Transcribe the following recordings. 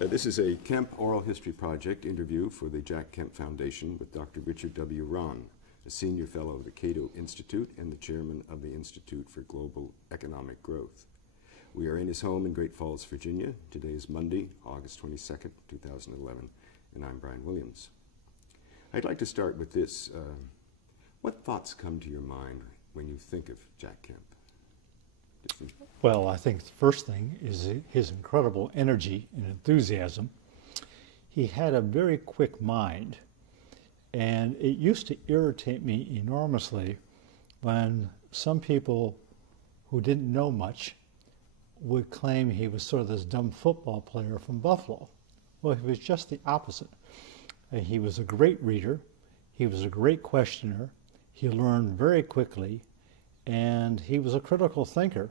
This is a Kemp Oral History Project interview for the Jack Kemp Foundation with Dr. Richard W. Rahn, a senior fellow of the Cato Institute and the chairman of the Institute for Global Economic Growth. We are in his home in Great Falls, Virginia. Today is Monday, August 22nd, 2011, and I'm Brian Williams. I'd like to start with this. What thoughts come to your mind when you think of Jack Kemp? Well, I think the first thing is his incredible energy and enthusiasm. He had a very quick mind, and it used to irritate me enormously when some people who didn't know much would claim he was sort of this dumb football player from Buffalo. Well, he was just the opposite. He was a great reader, he was a great questioner, he learned very quickly, and he was a critical thinker.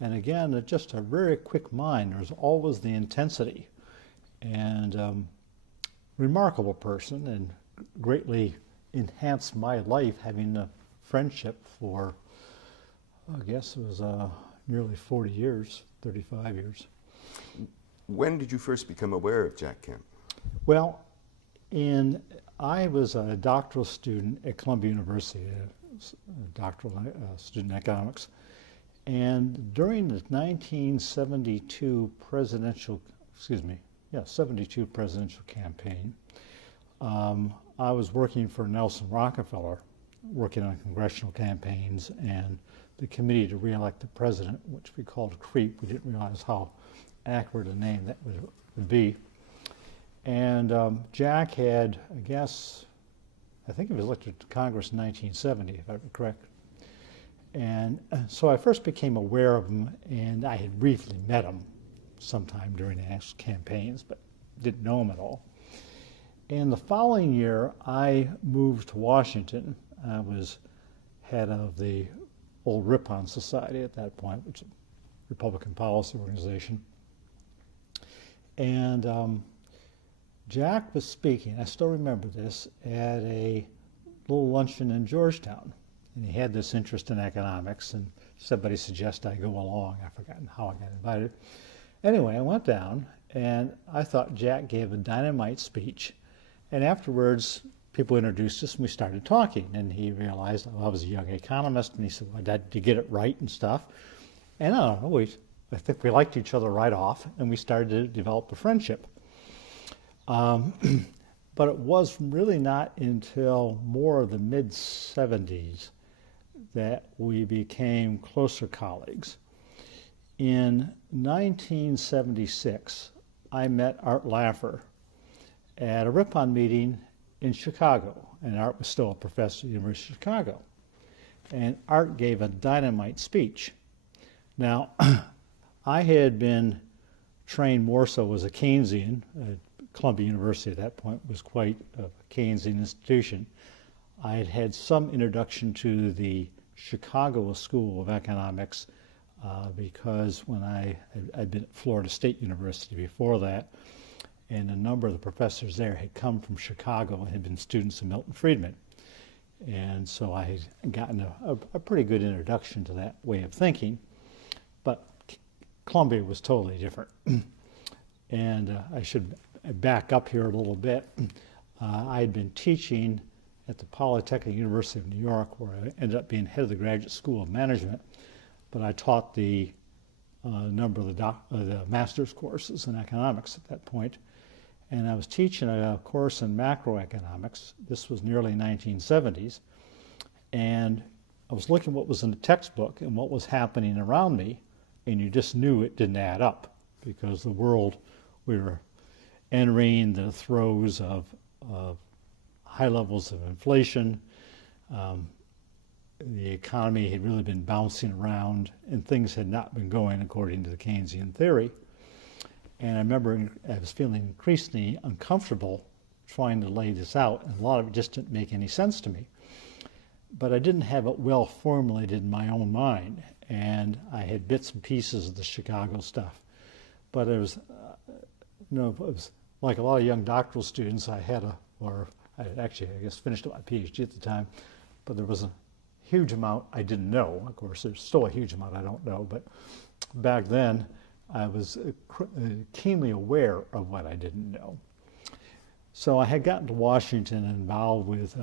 And again, just a very quick mind. There's always the intensity. And remarkable person, and greatly enhanced my life having a friendship for, I guess it was nearly 40 years, 35 years. When did you first become aware of Jack Kemp? Well, I was a doctoral student at Columbia University, a doctoral student in economics. And during the 1972 presidential, 72 presidential campaign, I was working for Nelson Rockefeller, working on congressional campaigns and the committee to re-elect the president, which we called CREEP. We didn't realize how accurate a name that would be. And Jack had, I think he was elected to Congress in 1970, if I'm correct. And so I first became aware of him, and I had briefly met him sometime during the actual campaigns, but didn't know him at all. And the following year, I moved to Washington. I was head of the old Ripon Society at that point, which is a Republican policy organization. And Jack was speaking, I still remember this, at a little luncheon in Georgetown. And he had this interest in economics, and somebody suggested I go along. I've forgotten how I got invited. Anyway, I went down, and I thought Jack gave a dynamite speech. And afterwards, people introduced us, and we started talking. And he realized I was a young economist, and he said, well, did you get it right and stuff? And I don't know, I think we liked each other right off, and we started to develop a friendship. But it was really not until more of the mid-70s that we became closer colleagues. In 1976, I met Art Laffer at a Ripon meeting in Chicago, and Art was still a professor at the University of Chicago. And Art gave a dynamite speech. Now, I had been trained more so as a Keynesian. Columbia University at that point was quite a Keynesian institution. I had had some introduction to the Chicago School of Economics because when I'd been at Florida State University before that, and a number of the professors there had come from Chicago and had been students of Milton Friedman. And so I had gotten a pretty good introduction to that way of thinking, but Columbia was totally different. And I should back up here a little bit. I had been teaching at the Polytechnic University of New York, where I ended up being head of the Graduate School of Management, but I taught the number of the master's courses in economics at that point. And I was teaching a course in macroeconomics. This was nearly 1970s. And I was looking at what was in the textbook and what was happening around me, and you just knew it didn't add up because the world, we were entering the throes of high levels of inflation. The economy had really been bouncing around, and things had not been going according to the Keynesian theory. And I remember I was feeling increasingly uncomfortable trying to lay this out, and a lot of it just didn't make any sense to me. But I didn't have it well formulated in my own mind, and I had bits and pieces of the Chicago stuff. But it was, it was like a lot of young doctoral students. I had finished my PhD at the time, but there was a huge amount I didn't know. Of course, there's still a huge amount I don't know, but back then I was keenly aware of what I didn't know. So I had gotten to Washington and involved with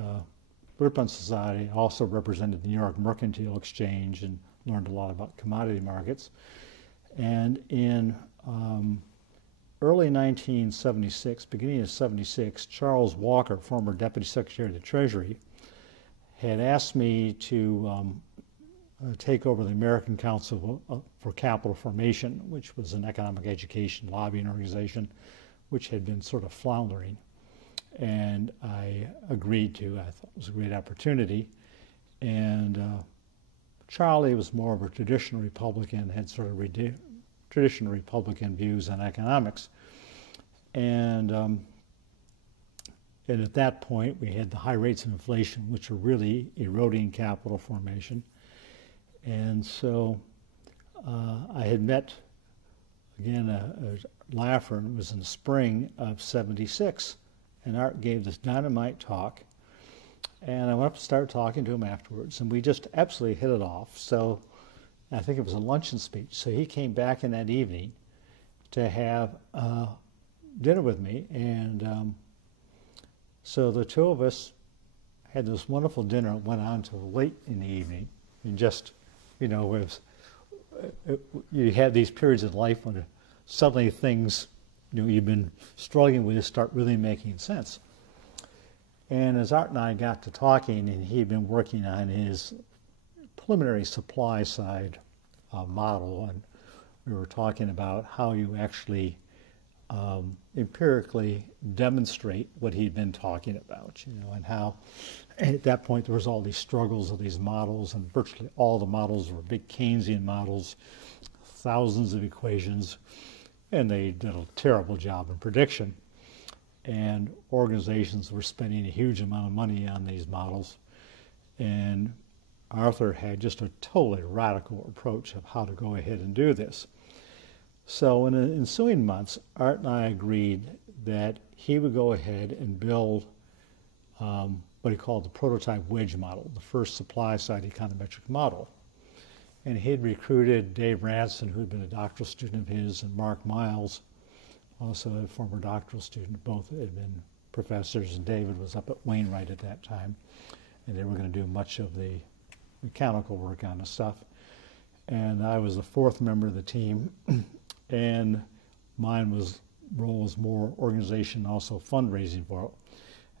Ripon Society, also represented the New York Mercantile Exchange and learned a lot about commodity markets. And in early 1976, beginning of 76, Charles Walker, former Deputy Secretary of the Treasury, had asked me to take over the American Council for Capital Formation, which was an economic education lobbying organization, which had been sort of floundering. And I agreed to. I thought it was a great opportunity. And Charlie was more of a traditional Republican, had sort of traditional Republican views on economics. And at that point, we had the high rates of inflation, which were really eroding capital formation. And so I had met, again, a laugher, and it was in the spring of '76, and Art gave this dynamite talk, and I went up and started talking to him afterwards, and we just absolutely hit it off. So I think it was a luncheon speech. So he came back in that evening to have dinner with me, and so the two of us had this wonderful dinner. It went on until late in the evening, and just, you know, you had these periods in life when suddenly things, you know, you've been struggling with start really making sense. And as Art and I got to talking, and he had been working on his preliminary supply side model, and we were talking about how you actually empirically demonstrate what he'd been talking about, you know, and how at that point there was all these struggles of these models, and virtually all the models were big Keynesian models, thousands of equations, and they did a terrible job in prediction. And organizations were spending a huge amount of money on these models. And Arthur had just a totally radical approach of how to go ahead and do this. So in the ensuing months, Art and I agreed that he would go ahead and build what he called the prototype wedge model, the first supply-side econometric model. And he had recruited Dave Ranson, who had been a doctoral student of his, and Mark Miles, also a former doctoral student. Both had been professors, and David was up at Wainwright at that time, and they were going to do much of the mechanical work on the stuff. And I was the fourth member of the team, and mine role was more organization, also fundraising for it.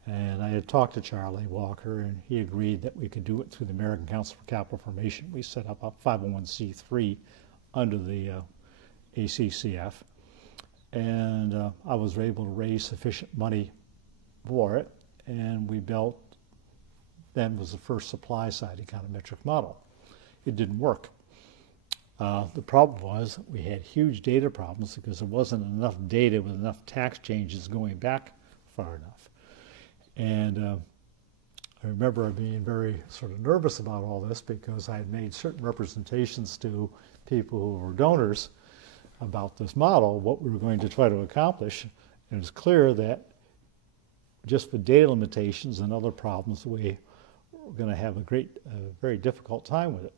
And I had talked to Charlie Walker, and he agreed that we could do it through the American Council for Capital Formation. We set up a 501c3 under the ACCF, and I was able to raise sufficient money for it, and we built, then was the first supply-side econometric model. It didn't work. The problem was that we had huge data problems because there wasn't enough data with enough tax changes going back far enough. And I remember being very sort of nervous about all this because I had made certain representations to people who were donors about this model, what we were going to try to accomplish. And it was clear that just with data limitations and other problems, we were going to have a very difficult time with it.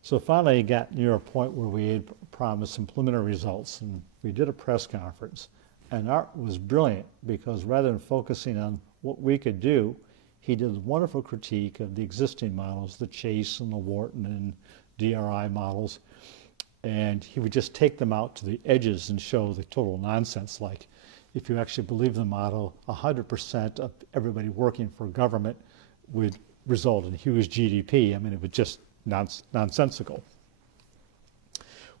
So finally it got near a point where we had promised some preliminary results, and we did a press conference. And Art was brilliant because rather than focusing on what we could do, he did a wonderful critique of the existing models, the Chase and the Wharton and DRI models, and he would just take them out to the edges and show the total nonsense. Like, if you actually believe the model, 100% of everybody working for government would result in huge GDP. I mean, it was just nonsensical.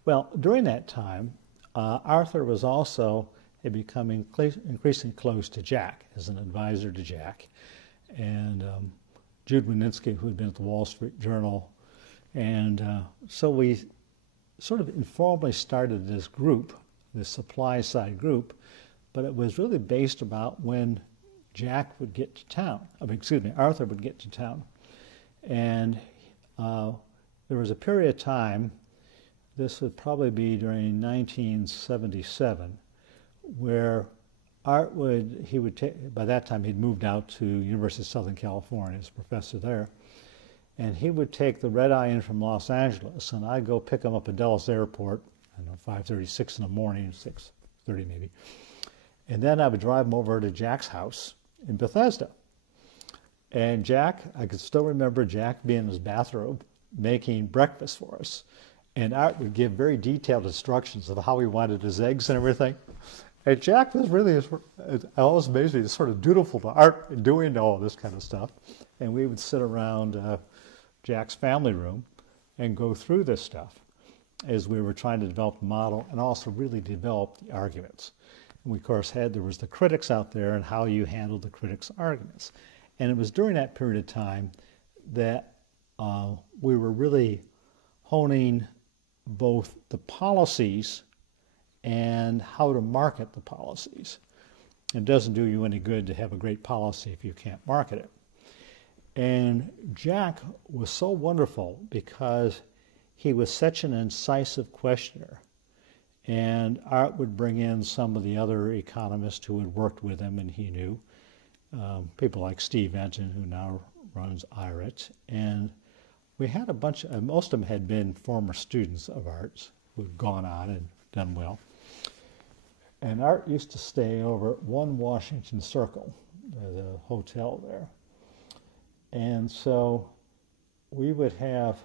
Well, during that time, Arthur was also becoming increasingly close to Jack, as an advisor to Jack, and Jude Wininsky, who had been at the Wall Street Journal. And so we sort of informally started this group, this supply side group, but it was really based about when Jack would get to town. Arthur would get to town. And there was a period of time, this would probably be during 1977, where Art by that time he'd moved out to University of Southern California as a professor there, and he would take the red eye in from Los Angeles, and I'd go pick him up at Dulles Airport, I don't know, 5:30, 6 in the morning, 6:30 maybe. And then I would drive him over to Jack's house in Bethesda. And Jack, I could still remember Jack being in his bathrobe making breakfast for us. And Art would give very detailed instructions of how he wanted his eggs and everything. And Jack was really, it always amazed me, sort of dutiful to Art in doing all this kind of stuff. And we would sit around Jack's family room and go through this stuff as we were trying to develop the model and also really develop the arguments. And we, of course, there was the critics out there and how you handled the critics' arguments. And it was during that period of time that we were really honing both the policies and how to market the policies. It doesn't do you any good to have a great policy if you can't market it. And Jack was so wonderful because he was such an incisive questioner. And Art would bring in some of the other economists who had worked with him and he knew, people like Steve Enton, who now runs IRIT. And we had a bunch, most of them had been former students of Art's who'd gone on and done well. And Art used to stay over at 1 Washington Circle, the hotel there. And so we would have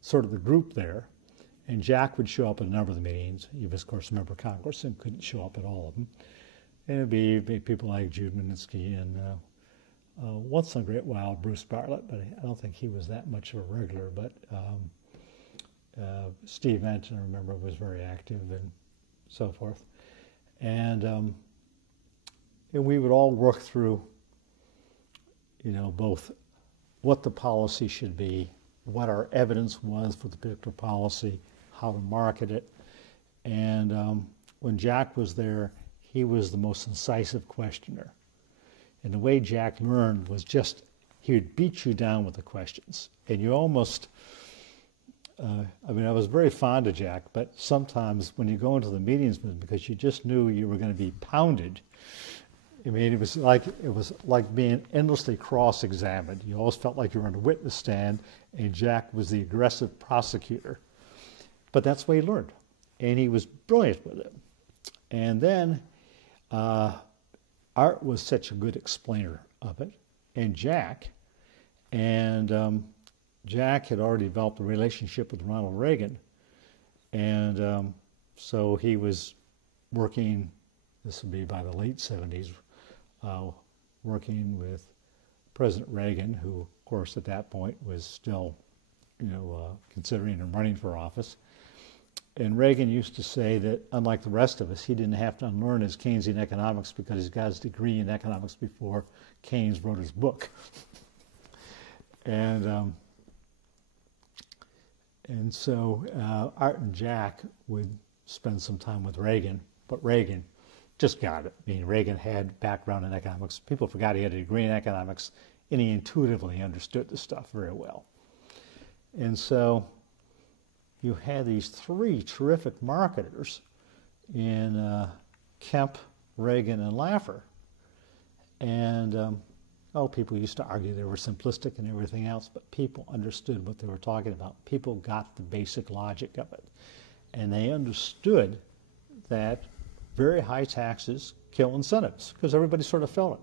sort of the group there, and Jack would show up at a number of the meetings. He was, of course, a member of Congress and couldn't show up at all of them. And it would be people like Jude Mininsky and once in a great while Bruce Bartlett, but I don't think he was that much of a regular. But Steve Enton, I remember, was very active and so forth. And we would all work through, both what the policy should be, what our evidence was for the particular policy, how to market it. And when Jack was there, he was the most incisive questioner. And the way Jack learned was just, he would beat you down with the questions. And you almost, I was very fond of Jack, but sometimes when you go into the meetings with him, because you just knew you were going to be pounded, it was like being endlessly cross-examined. You always felt like you were on a witness stand, and Jack was the aggressive prosecutor. But that's what he learned, and he was brilliant with it. And then Art was such a good explainer of it, and Jack had already developed a relationship with Ronald Reagan, and so he was working, this would be by the late 70s, working with President Reagan, who, of course, at that point was still, considering and running for office. And Reagan used to say that, unlike the rest of us, he didn't have to unlearn his Keynesian economics because he's got his degree in economics before Keynes wrote his book. And so Art and Jack would spend some time with Reagan, but Reagan just got it. Reagan had background in economics. People forgot he had a degree in economics, and he intuitively understood the stuff very well. And so you had these 3 terrific marketers in Kemp, Reagan, and Laffer. And, people used to argue they were simplistic and everything else, but people understood what they were talking about. People got the basic logic of it. And they understood that very high taxes kill incentives, because everybody sort of felt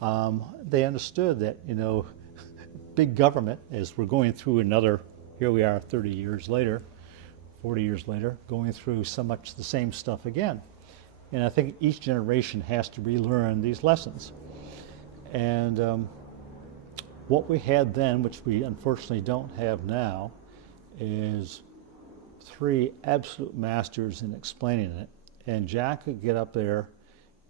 it. They understood that, big government, as we're going through another, here we are 30 years later, 40 years later, going through so much the same stuff again. And I think each generation has to relearn these lessons. And what we had then, which we unfortunately don't have now, is 3 absolute masters in explaining it. And Jack could get up there,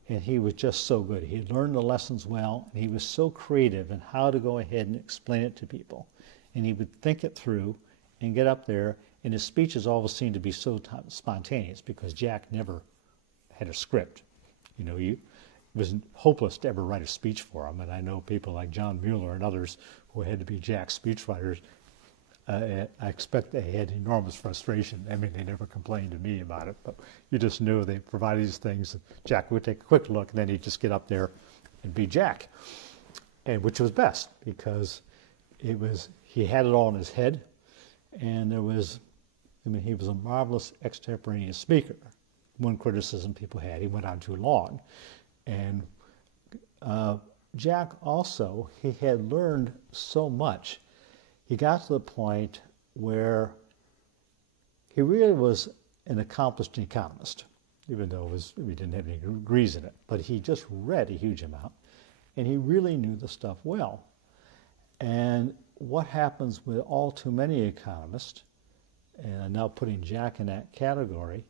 and he was just so good. He had learned the lessons well, and he was so creative in how to go ahead and explain it to people. And he would think it through and get up there, and his speeches always seemed to be so spontaneous because Jack never had a script. It was hopeless to ever write a speech for him, and I know people like John Mueller and others who had to be Jack's speechwriters. I expect they had enormous frustration. They never complained to me about it, but you just knew they provided these things. Jack would take a quick look, and then he'd just get up there and be Jack, and which was best because he had it all in his head, and there was I mean, he was a marvelous extemporaneous speaker. One criticism people had, he went on too long. And Jack also, he had learned so much. He got to the point where he really was an accomplished economist, even though he didn't have any degrees in it. But he just read a huge amount, and he really knew the stuff well. And what happens with all too many economists, and I'm now putting Jack in that category,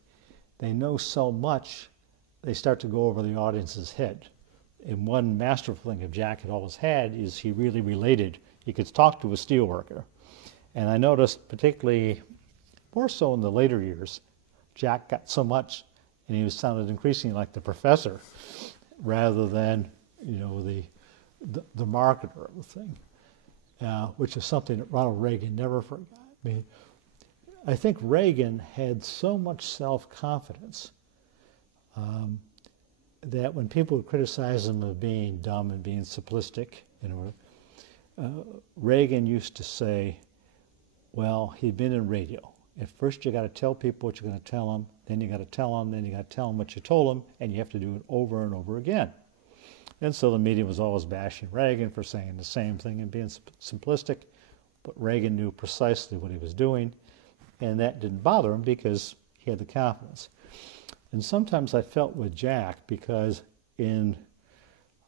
they know so much, they start to go over the audience's head. And one masterful thing that Jack had always had is he really related. He could talk to a steelworker. And I noticed, particularly more so in the later years, Jack got so much, and he sounded increasingly like the professor, rather than, you know, the marketer of the thing, which is something that Ronald Reagan never forgot. I mean, I think Reagan had so much self-confidence that when people would criticize him of being dumb and being simplistic, you know, Reagan used to say, well, he'd been in radio. At first you got to tell people what you're going to tell them, then you got to tell them, then you got to tell them what you told them, and you have to do it over and over again. And so the media was always bashing Reagan for saying the same thing and being simplistic, but Reagan knew precisely what he was doing, and that didn't bother him because he had the confidence. And sometimes I felt with Jack because in,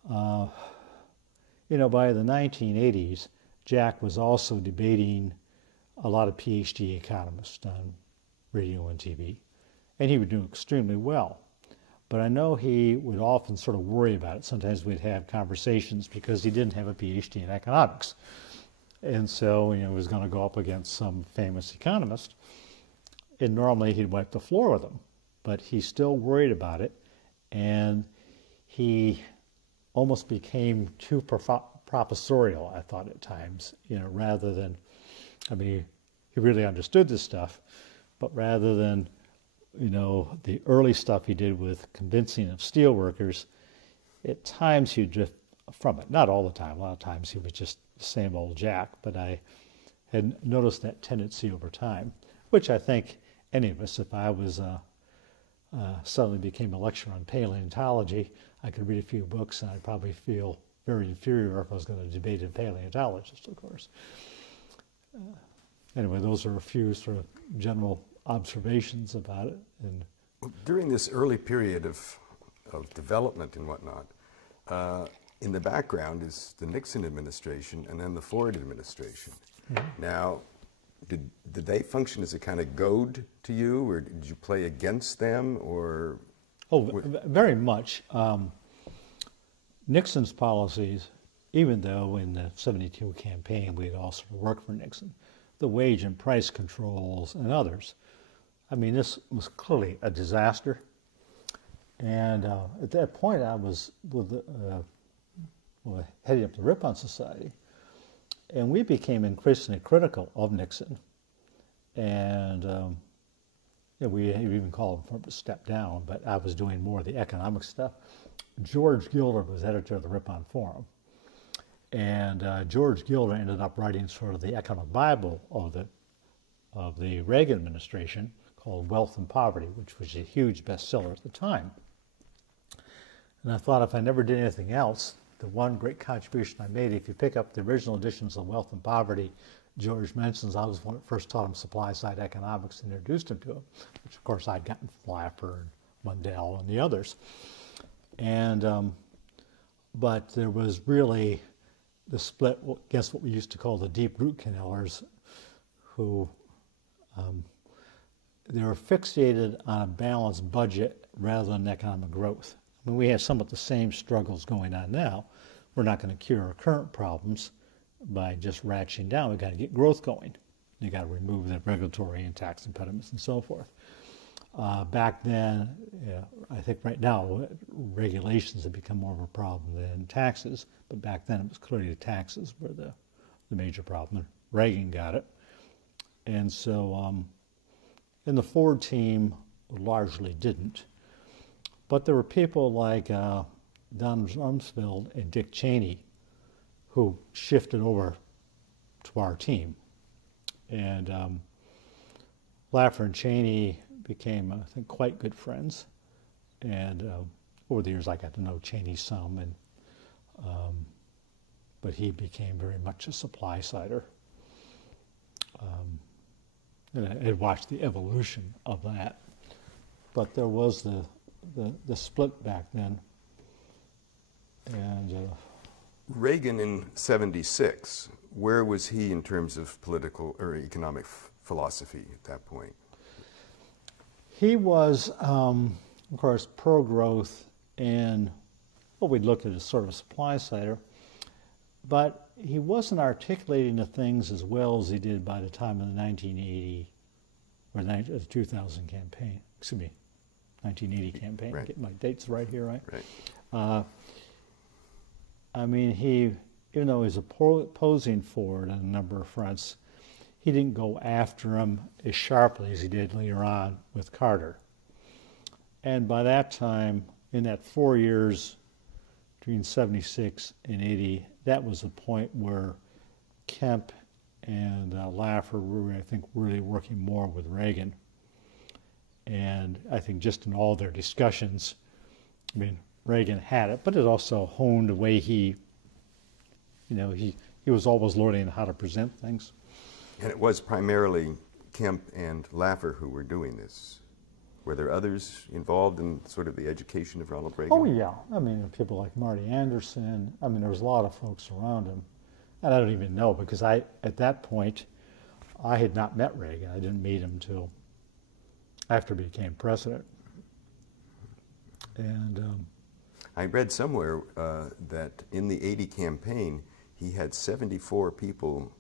you know, by the 1980s, Jack was also debating a lot of PhD economists on radio and TV, and he would do extremely well. But I know he would often sort of worry about it. Sometimes we'd have conversations because he didn't have a PhD in economics. And so, you know, he was going to go up against some famous economist, and normally he'd wipe the floor with him. But he still worried about it, and he almost became too professorial, I thought, at times, you know, rather than, I mean, he really understood this stuff, but rather than, you know, the early stuff he did with convincing of steelworkers, at times he'd drift from it. Not all the time. A lot of times he was just the same old Jack, but I had noticed that tendency over time, which I think any of us, if I was suddenly became a lecturer on paleontology, I could read a few books and I'd probably feel very inferior if I was going to debate a paleontologist, of course. Anyway, those are a few sort of general observations about it. And during this early period of development and whatnot, in the background is the Nixon administration and then the Ford administration. Mm-hmm. Now, did they function as a kind of goad to you, or did you play against them, or? Oh, very much. Nixon's policies, even though in the '72 campaign we had all sort of worked for Nixon, the wage and price controls and others, I mean, this was clearly a disaster. And at that point, I was with heading up the Ripon Society, and we became increasingly critical of Nixon. And we even called him to step down, but I was doing more of the economic stuff. George Gilder was editor of the Ripon Forum. And George Gilder ended up writing sort of the economic Bible of the Reagan administration called Wealth and Poverty, which was a huge bestseller at the time. And I thought if I never did anything else, the one great contribution I made, if you pick up the original editions of Wealth and Poverty, George mentions I was the one that first taught him supply-side economics and introduced him to it, which of course I'd gotten from Laffer and Mundell and the others. And, but there was really the split against what we used to call the deep root canalers, who they were fixated on a balanced budget rather than economic growth. I mean, we have some of the same struggles going on now. We're not going to cure our current problems by just ratcheting down. We've got to get growth going. You've got to remove the regulatory and tax impediments and so forth. Back then, I think right now, regulations have become more of a problem than taxes, but back then it was clearly the taxes were the major problem. Reagan got it. And so, and the Ford team largely didn't. But there were people like Don Rumsfeld and Dick Cheney who shifted over to our team. And Laffer and Cheney became, I think, quite good friends. And over the years, I got to know Cheney some, and but he became very much a supply-sider. And I had watched the evolution of that. But there was the split back then. And Reagan in '76, where was he in terms of political or economic philosophy at that point? He was, of course, pro-growth and what we'd look at as sort of a supply-sider, but he wasn't articulating the things as well as he did by the time of the 1980 or the 2000 campaign. Excuse me, 1980 campaign. Right. Get my dates right here, right? Right. I mean, even though he was opposing Ford on a number of fronts, he didn't go after him as sharply as he did later on with Carter. And by that time, in that 4 years between 76 and 80, that was the point where Kemp and Laffer were, I think, really working more with Reagan. And I think just in all their discussions, I mean, Reagan had it, but it also honed the way he was always learning how to present things. And it was primarily Kemp and Laffer who were doing this. Were there others involved in sort of the education of Ronald Reagan? Oh, yeah. I mean, people like Marty Anderson. I mean, there was a lot of folks around him. And I don't even know, because at that point, I had not met Reagan. I didn't meet him until after he became president. And I read somewhere that in the '80 campaign, he had 74 people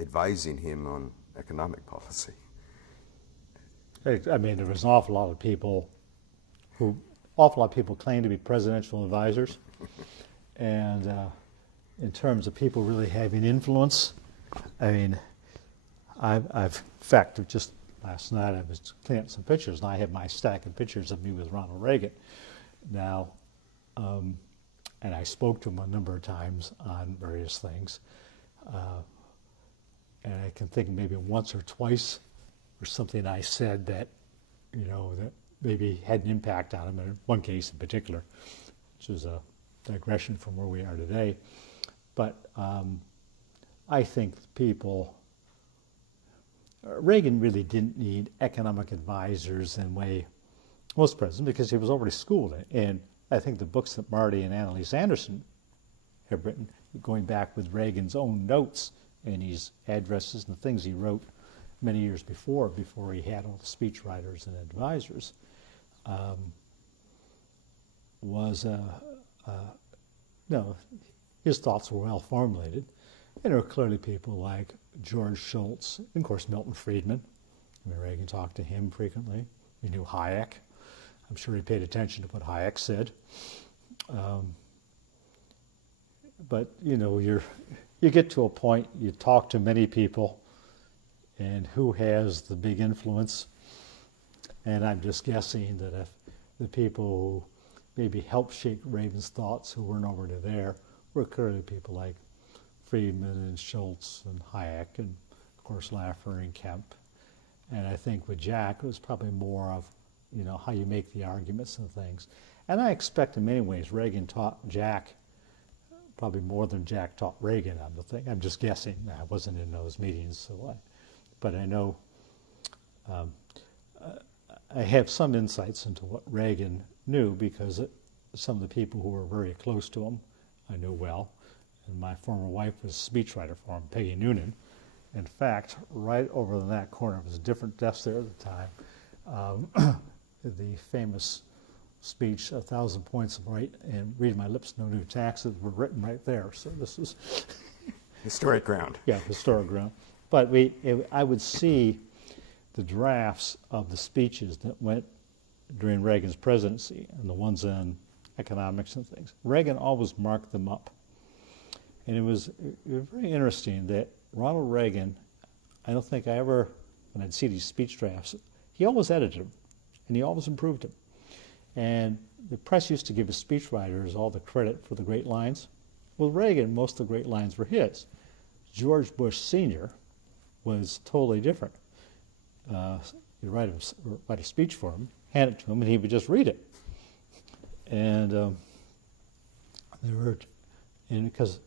advising him on economic policy. I mean, there was an awful lot of people claimed to be presidential advisors. And in terms of people really having influence, I mean, in fact, just last night I was cleaning up some pictures, and I have my stack of pictures of me with Ronald Reagan. Now, and I spoke to him a number of times on various things. And I can think maybe once or twice or something I said that, that maybe had an impact on him, in one case in particular, which was a digression from where we are today. But I think Reagan really didn't need economic advisors in the way most presidents, because he was already schooled. And I think the books that Marty and Annalise Anderson have written, going back with Reagan's own notes and his addresses and the things he wrote many years before he had all the speechwriters and advisors, his thoughts were well formulated. And there were clearly people like George Shultz, and of course Milton Friedman. I mean, Reagan talked to him frequently. He knew Hayek. I'm sure he paid attention to what Hayek said. But you get to a point, you talk to many people, and who has the big influence? And I'm just guessing that if the people who maybe helped shape Reagan's thoughts, who weren't already there, were clearly people like Friedman and Schultz and Hayek, and of course Laffer and Kemp. And I think with Jack, it was probably more of, how you make the arguments and things. And I expect in many ways Reagan taught Jack probably more than Jack taught Reagan on the thing. I'm just guessing. I wasn't in those meetings, but I know I have some insights into what Reagan knew, because some of the people who were very close to him I knew well. And my former wife was a speechwriter for him, Peggy Noonan. In fact, right over in that corner, it was a different desk there at the time, the famous speech, 1,000 Points of Right and Read My Lips, No New Taxes, were written right there. So this is historic ground. Yeah, historic ground. But I would see the drafts of the speeches that went during Reagan's presidency and the ones on economics and things. Reagan always marked them up. And it was very interesting that Ronald Reagan, I don't think I ever, when I'd see these speech drafts, he always edited them, and he always improved them. And the press used to give his speechwriters all the credit for the great lines. With Reagan, most of the great lines were his. George Bush Sr. was totally different. you'd write a speech for him, hand it to him, and he would just read it. And because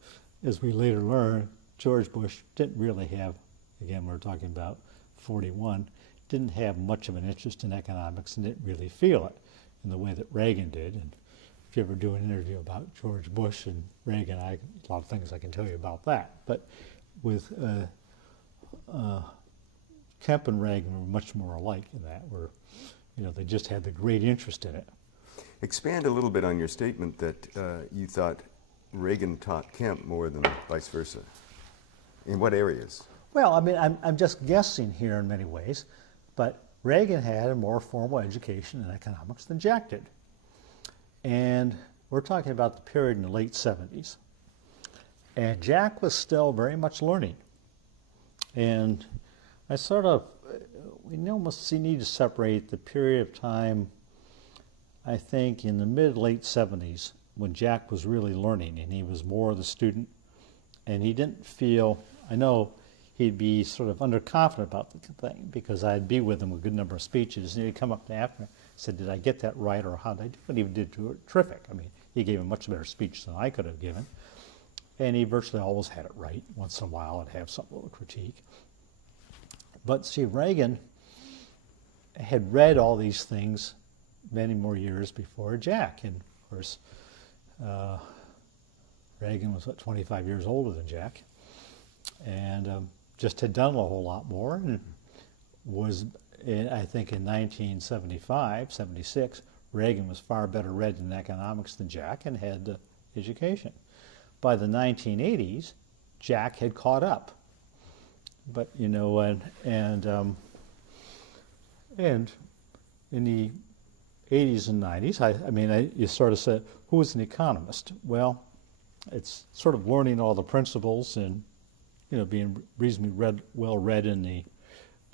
as we later learned, George Bush didn't really have, again, we're talking about 41, didn't have much of an interest in economics and didn't really feel it in the way that Reagan did. And if you ever do an interview about George Bush and Reagan, a lot of things I can tell you about that. But with Kemp and Reagan were much more alike in that, where they just had the great interest in it. Expand a little bit on your statement that you thought Reagan taught Kemp more than vice versa. In what areas? Well, I mean, I'm just guessing here in many ways, but Reagan had a more formal education in economics than Jack did. And we're talking about the period in the late 70s. And Jack was still very much learning. And we almost need to separate the period of time, I think, in the mid-late 70s, when Jack was really learning and he was more the student, and he didn't feel, I know he'd be sort of underconfident about the thing because I'd be with him with a good number of speeches, and he'd come up after me and said, did I get that right, or how did I do it? He did terrific. I mean, he gave a much better speech than I could have given, and he virtually always had it right. Once in a while I'd have some little critique. But see, Reagan had read all these things many more years before Jack, and of course Reagan was, 25 years older than Jack, and just had done a whole lot more, and was, I think in 1975, 76, Reagan was far better read in economics than Jack and had education. By the 1980s, Jack had caught up. But, and in the 80s and 90s, you sort of said, who is an economist? Well, it's sort of learning all the principles and, being reasonably well read in the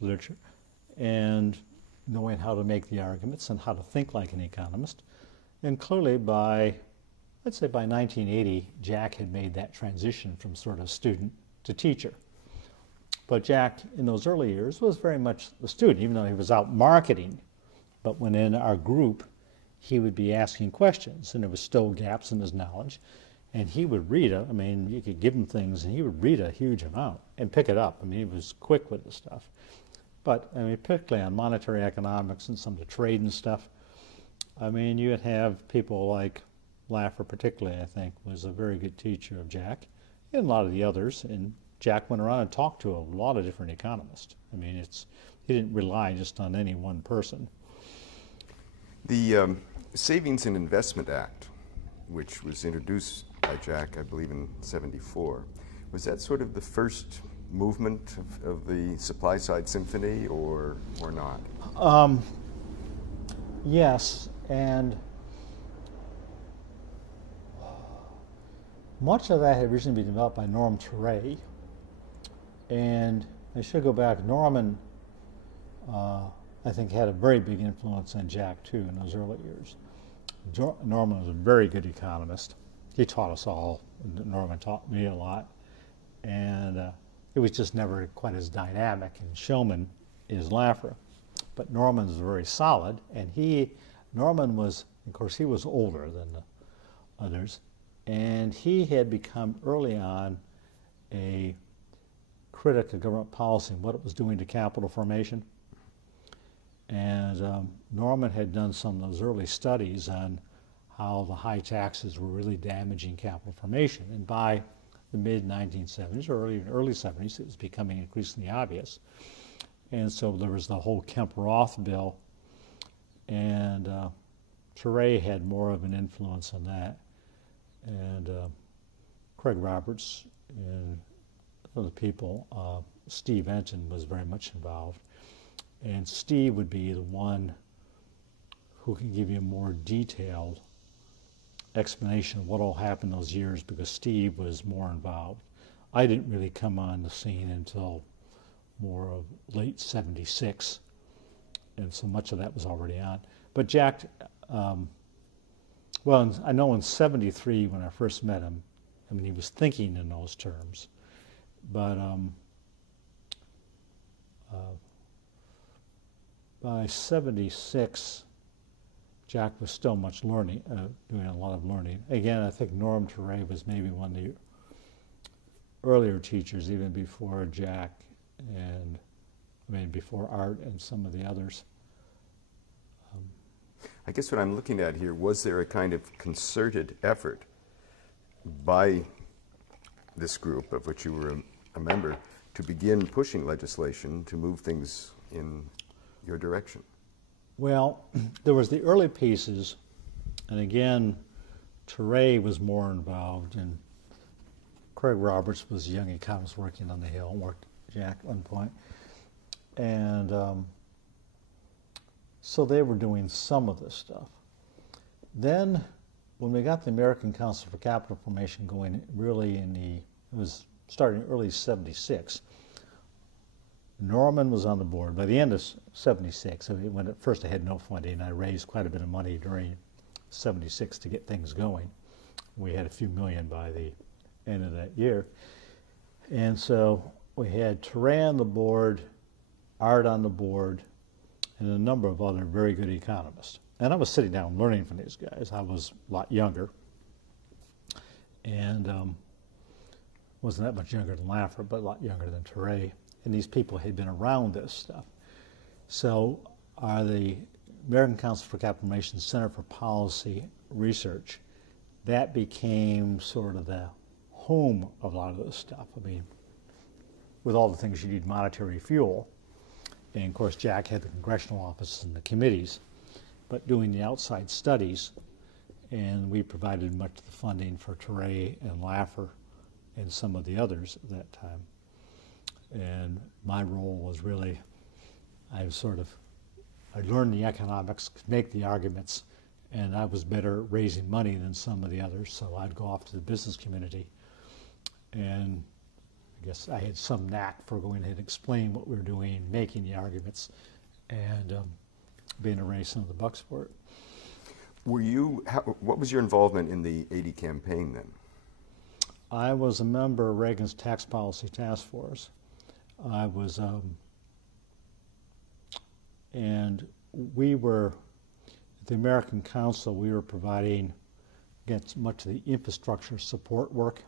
literature and knowing how to make the arguments and how to think like an economist. And clearly I'd say by 1980, Jack had made that transition from sort of student to teacher. But Jack, in those early years, was very much the student, even though he was out marketing. But when in our group, he would be asking questions, and there was still gaps in his knowledge. And he would read it. I mean, you could give him things, and he would read a huge amount and pick it up. I mean, he was quick with the stuff. But, I mean, particularly on monetary economics and some of the trade and stuff, I mean, you would have people like Laffer, particularly, I think, was a very good teacher of Jack, and a lot of the others. And Jack went around and talked to a lot of different economists. I mean, he didn't rely just on any one person. The Savings and Investment Act, which was introduced by Jack, I believe, in '74, was that sort of the first movement of the supply-side symphony, or not? Yes, and much of that had originally been developed by Norm Ture, and I should go back. Norman, I think, had a very big influence on Jack, too, in those early years. Norman was a very good economist. He taught us all. Norman taught me a lot. And it was just never quite as dynamic and showman as Laffer. But Norman was very solid. And Norman was, of course, he was older than the others. And he had become early on a critic of government policy and what it was doing to capital formation. And Norman had done some of those early studies on how the high taxes were really damaging capital formation. And by the mid-1970s or early 70s, it was becoming increasingly obvious. And so there was the whole Kemp-Roth bill, and Ture had more of an influence on that. And Craig Roberts and other people, Steve Enton was very much involved. And Steve would be the one who can give you a more detailed explanation of what all happened those years, because Steve was more involved. I didn't really come on the scene until more of late '76, and so much of that was already on. But Jack, well, I know in '73 when I first met him, I mean, he was thinking in those terms, but by 76, Jack was still much learning, doing a lot of learning. Again, I think Norm Teray was maybe one of the earlier teachers, even before Jack and, I mean, before Art and some of the others. I guess what I'm looking at here, was there a kind of concerted effort by this group, of which you were a member, to begin pushing legislation to move things in your direction? Well, there was the early pieces, and again, Teray was more involved, and Craig Roberts was a young economist working on the Hill, worked Jack at one point. And so they were doing some of this stuff. Then, when we got the American Council for Capital Formation going, really it was starting early '76, Norman was on the board. By the end of '76, when at first I had no funding, I raised quite a bit of money during '76 to get things going. We had a few million by the end of that year. And so we had Teray on the board, Art on the board, and a number of other very good economists. And I was sitting down learning from these guys. I was a lot younger, and wasn't that much younger than Laffer, but a lot younger than Teray. And these people had been around this stuff. So the American Council for Capital Formation Center for Policy Research, that became sort of the home of a lot of this stuff. I mean, with all the things you need monetary fuel. And of course, Jack had the congressional office and the committees, but doing the outside studies, and we provided much of the funding for Teray and Laffer and some of the others at that time. And my role was really, I learned the economics, could make the arguments, and I was better at raising money than some of the others, so I'd go off to the business community. And I guess I had some knack for going ahead and explaining what we were doing, making the arguments, and being able to raise some of the bucks for it. What was your involvement in the '80 campaign then? I was a member of Reagan's Tax Policy Task Force. I was, and we were, at the American Council, we were providing, against much of the infrastructure support work.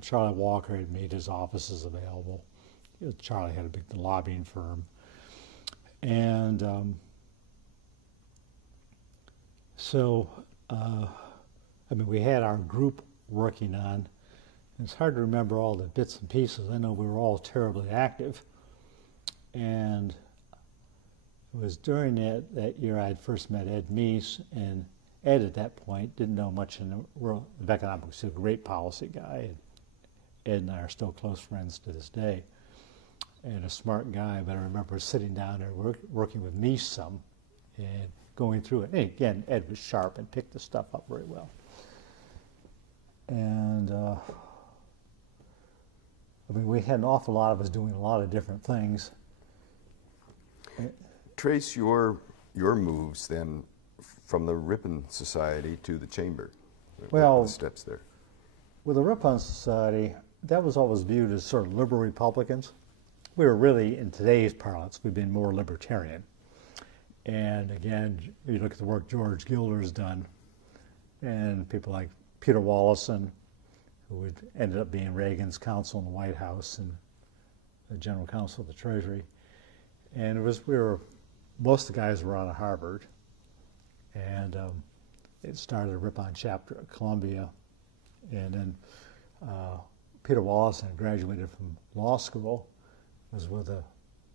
Charlie Walker had made his offices available. Charlie had a big lobbying firm. And I mean, we had our group working on, and it's hard to remember all the bits and pieces. I know we were all terribly active. And it was during that year I had first met Ed Meese, and Ed at that point didn't know much in the world of economics. He was a great policy guy. And Ed and I are still close friends to this day, and a smart guy. But I remember sitting down there working with Meese some and going through it. And again, Ed was sharp and picked the stuff up very well. And I mean, we had an awful lot of us doing a lot of different things. Trace your moves then from the Ripon Society to the Chamber. Well, what are the steps there? With the Ripon Society, that was always viewed as sort of liberal Republicans. We were really, in today's parlance, we've been more libertarian. And again, you look at the work George Gilder's done, and people like Peter Wallison, who ended up being Reagan's counsel in the White House and the general counsel of the Treasury. And most of the guys were out of Harvard. And it started a Ripon chapter at Columbia. And then Peter Wallison graduated from law school, was with a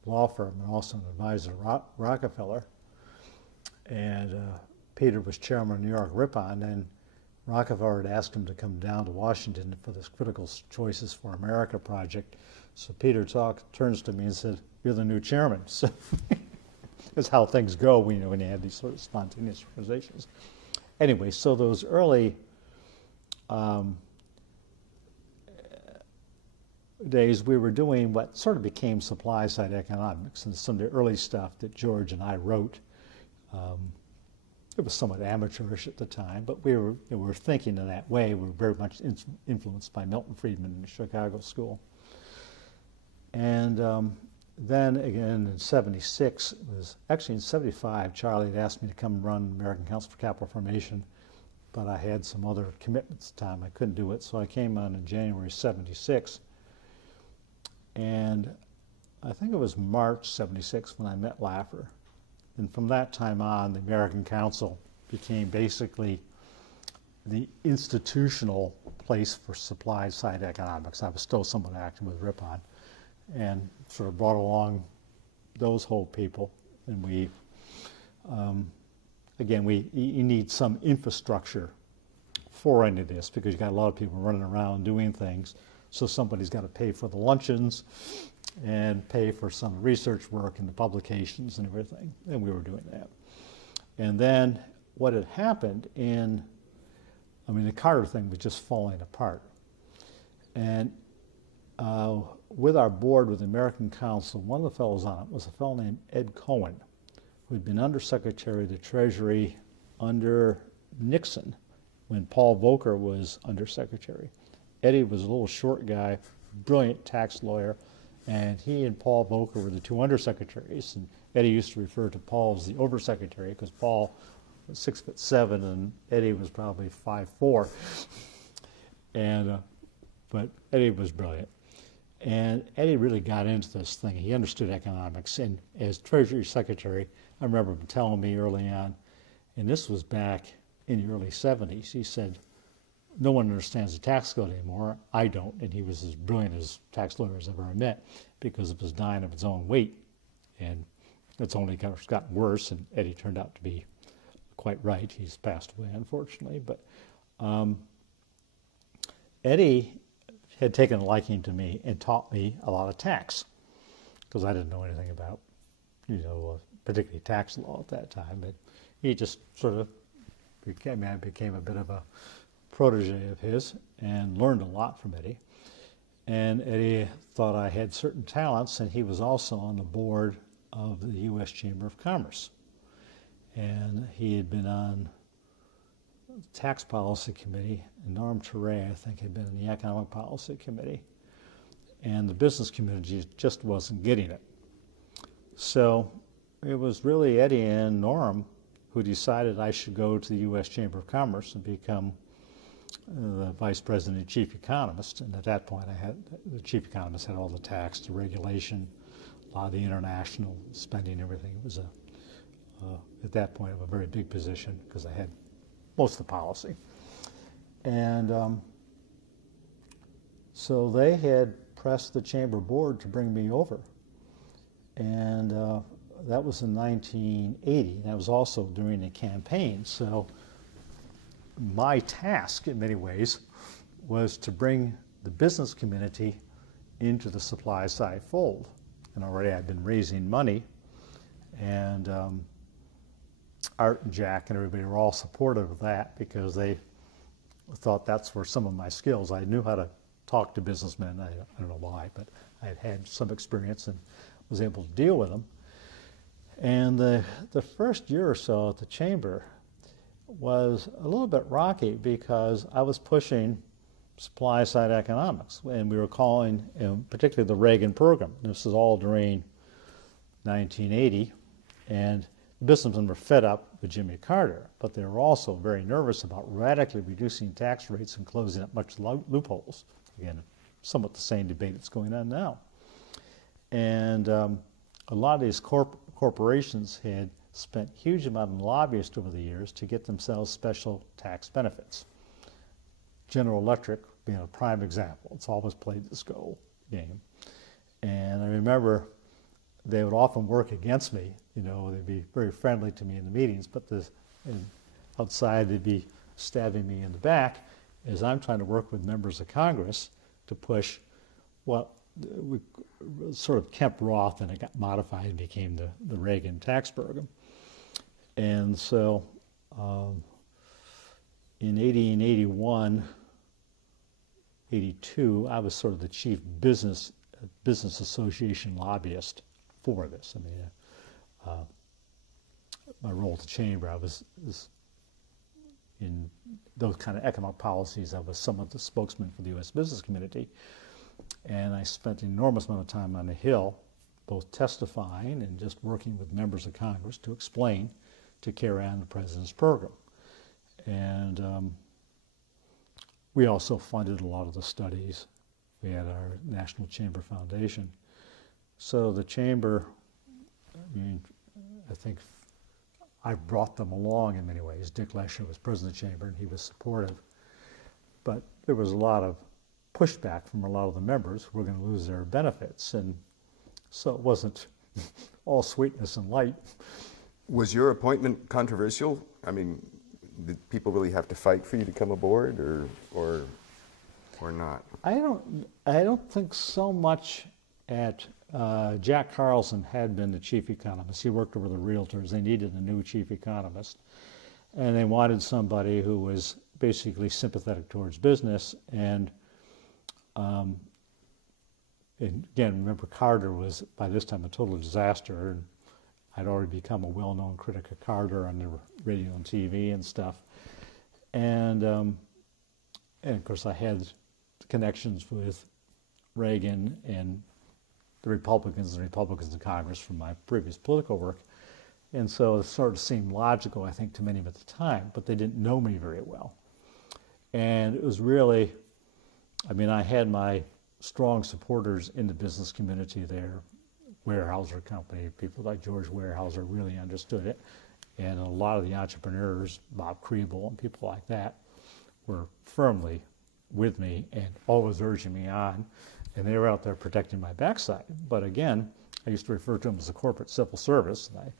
law firm and also an advisor to Rockefeller. And Peter was chairman of New York Ripon, and Rockefeller had asked him to come down to Washington for this Critical Choices for America project. So Peter turns to me and said, "You're the new chairman." So that's how things go when you have these sort of spontaneous organizations. Anyway, so those early days, we were doing what sort of became supply-side economics, and some of the early stuff that George and I wrote. It was somewhat amateurish at the time, but we were thinking in that way. We were very much influenced by Milton Friedman in the Chicago School. And then again in 76, it was actually in 75, Charlie had asked me to come run American Council for Capital Formation, but I had some other commitments at the time. I couldn't do it, so I came on in January 76. And I think it was March 76 when I met Laffer. And from that time on, the American Council became basically the institutional place for supply side economics. I was still somewhat active with Ripon and sort of brought along those whole people. And we, again, you need some infrastructure for any of this because you got a lot of people running around doing things. So somebody's got to pay for the luncheons and pay for some research work and the publications and everything. And we were doing that. And then what had happened the Carter thing was just falling apart. And with our board, with the American Council, one of the fellows on it was a fellow named Ed Cohen, who had been Undersecretary of the Treasury under Nixon when Paul Volcker was Undersecretary. Eddie was a little short guy, brilliant tax lawyer, and he and Paul Volcker were the two undersecretaries. And Eddie used to refer to Paul as the oversecretary because Paul was 6'7" and Eddie was probably 5'4". And but Eddie was brilliant. And Eddie really got into this thing. He understood economics. And as Treasury Secretary, I remember him telling me early on, and this was back in the early 70s, he said, no one understands the tax code anymore. I don't. And he was as brilliant as tax lawyers I've ever met because it was dying of its own weight. And it's only gotten worse, and Eddie turned out to be quite right. He's passed away, unfortunately. But Eddie had taken a liking to me and taught me a lot of tax because I didn't know anything about, particularly tax law at that time. But he just sort of became a bit of a protege of his and learned a lot from Eddie. And Eddie thought I had certain talents, and he was also on the board of the U.S. Chamber of Commerce. And he had been on the Tax Policy Committee, and Norm Ture, I think, had been in the Economic Policy Committee. And the business community just wasn't getting it. So it was really Eddie and Norm who decided I should go to the U.S. Chamber of Commerce and become the vice president and chief economist. And at that point, the chief economist had all the tax, the regulation, a lot of the international spending, everything. It was at that point, a very big position because I had most of the policy. And so they had pressed the chamber board to bring me over. And that was in 1980. That was also during the campaign. So my task, in many ways, was to bring the business community into the supply side fold. And already I'd been raising money, and Art and Jack and everybody were all supportive of that because they thought that's where some of my skills. I knew how to talk to businessmen. I don't know why, but I had had some experience and was able to deal with them. And the first year or so at the chamber was a little bit rocky because I was pushing supply side economics, and we were calling, particularly the Reagan program. This is all during 1980, and the businessmen were fed up with Jimmy Carter, but they were also very nervous about radically reducing tax rates and closing up much loopholes. Again, somewhat the same debate that's going on now. And a lot of these corporations had spent huge amount of lobbyists over the years to get themselves special tax benefits. General Electric being a prime example. It's always played this game. And I remember they would often work against me. They'd be very friendly to me in the meetings, but outside they'd be stabbing me in the back as I'm trying to work with members of Congress to push what we sort of Kemp Roth, and it got modified and became the Reagan tax program. And so in 80 and 81, 82, I was sort of the chief business association lobbyist for this. I mean, my role at the chamber, I was in those kind of economic policies. I was somewhat the spokesman for the U.S. business community, and I spent an enormous amount of time on the Hill both testifying and just working with members of Congress to explain, to carry on the president's program. And we also funded a lot of the studies. We had our National Chamber Foundation. So the Chamber, I mean, I think I brought them along in many ways. Dick Lesher was president of the Chamber, and he was supportive. But there was a lot of pushback from a lot of the members who were going to lose their benefits. And so it wasn't all sweetness and light. Was your appointment controversial? I mean, did people really have to fight for you to come aboard, or not? I don't think so much at Jack Carlson had been the chief economist. He worked over the realtors. They needed a new chief economist, and they wanted somebody who was basically sympathetic towards business. And again, remember Carter was by this time a total disaster, and I'd already become a well-known critic of Carter on the radio and TV and stuff. And of course I had connections with Reagan and the Republicans in Congress from my previous political work. And so it sort of seemed logical, I think, to many at the time, but they didn't know me very well. And it was really, I mean, I had my strong supporters in the business community there. Weyerhaeuser Company, people like George Weyerhaeuser really understood it. And a lot of the entrepreneurs, Bob Kriebel and people like that, were firmly with me and always urging me on. And they were out there protecting my backside. But again, I used to refer to them as the corporate civil service. And I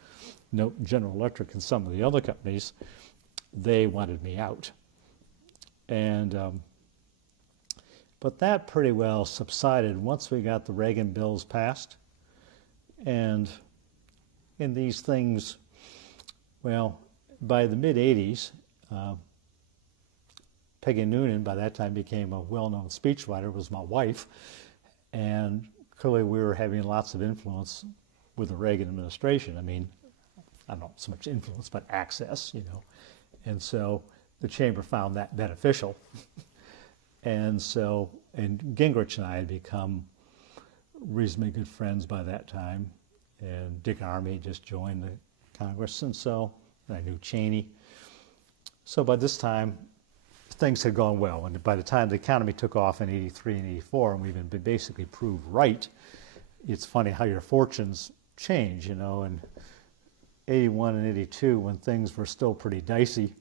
note General Electric and some of the other companies, they wanted me out. And but that pretty well subsided once we got the Reagan bills passed. And in these things, well, by the mid-'80s, Peggy Noonan, by that time, became a well-known speechwriter, was my wife. And clearly we were having lots of influence with the Reagan administration. I mean, I don't know so much influence, but access, you know. And so the Chamber found that beneficial. And so, and Gingrich and I had become reasonably good friends by that time. And Dick Armey just joined the Congress, and so I knew Cheney. So by this time, things had gone well. And by the time the economy took off in '83 and '84, and we've been basically proved right, it's funny how your fortunes change, you know. And '81 and '82, when things were still pretty dicey,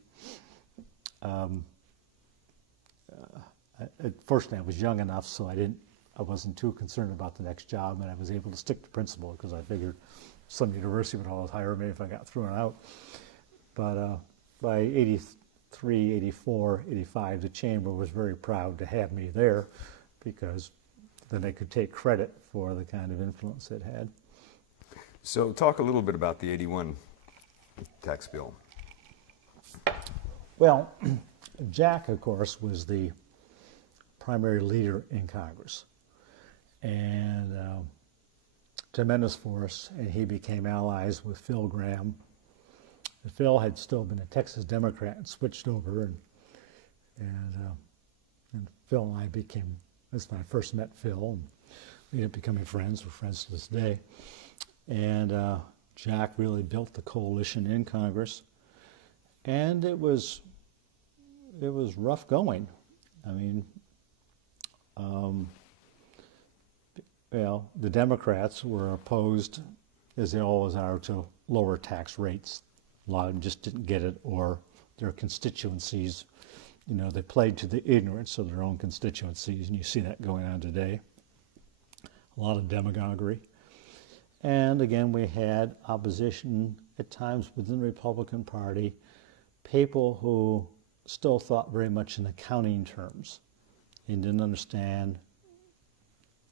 fortunately I was young enough, so I wasn't too concerned about the next job, and I was able to stick to principal because I figured some university would always hire me if I got thrown out. But by '83, '84, '85, the Chamber was very proud to have me there because then they could take credit for the kind of influence it had. So talk a little bit about the '81 tax bill. Well, Jack, of course, was the primary leader in Congress. And tremendous force, and he became allies with Phil Gramm. And Phil had still been a Texas Democrat and switched over, and Phil and I became, that's when I first met Phil, and we ended up becoming friends. We're friends to this day. And Jack really built the coalition in Congress, and it was rough going. I mean, well, the Democrats were opposed, as they always are, to lower tax rates. A lot of them just didn't get it, or their constituencies, you know, they played to the ignorance of their own constituencies, and you see that going on today. A lot of demagoguery. And again, we had opposition at times within the Republican Party, people who still thought very much in accounting terms and didn't understand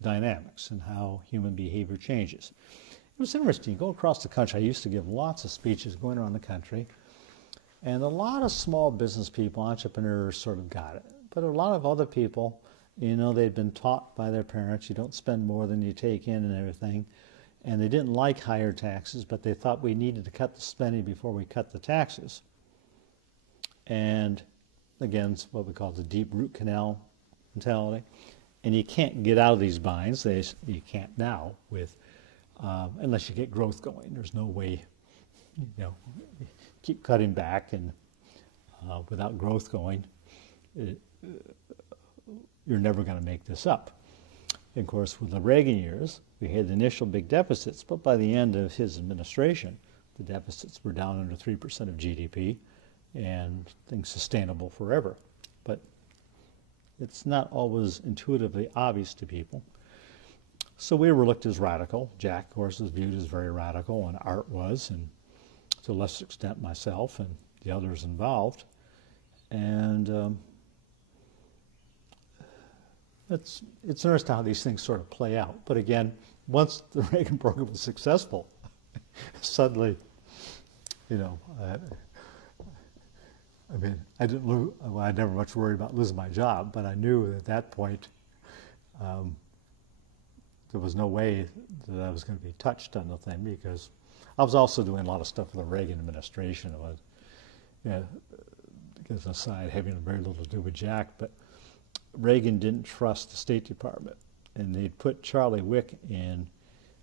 dynamics and how human behavior changes. It was interesting. You go across the country. I used to give lots of speeches going around the country, and a lot of small business people, entrepreneurs, sort of got it. But a lot of other people, you know, they'd been taught by their parents, you don't spend more than you take in and everything, and they didn't like higher taxes, but they thought we needed to cut the spending before we cut the taxes. And again, it's what we call the deep root canal mentality. And you can't get out of these binds. You can't now with unless you get growth going. There's no way, keep cutting back and without growth going, you're never going to make this up. And of course, with the Reagan years, we had the initial big deficits, but by the end of his administration, the deficits were down under 3% of GDP and things sustainable forever. But it's not always intuitively obvious to people. So we were looked as radical. Jack, of course, was viewed as very radical, and Art was, and to a lesser extent myself and the others involved. And it's interesting how these things sort of play out. But again, once the Reagan program was successful, suddenly, I didn't lose, well, I never much worried about losing my job, but I knew at that point there was no way that I was going to be touched on the thing, because I was also doing a lot of stuff with the Reagan administration. It was, as an aside, having very little to do with Jack, but Reagan didn't trust the State Department, and they'd put Charlie Wick in,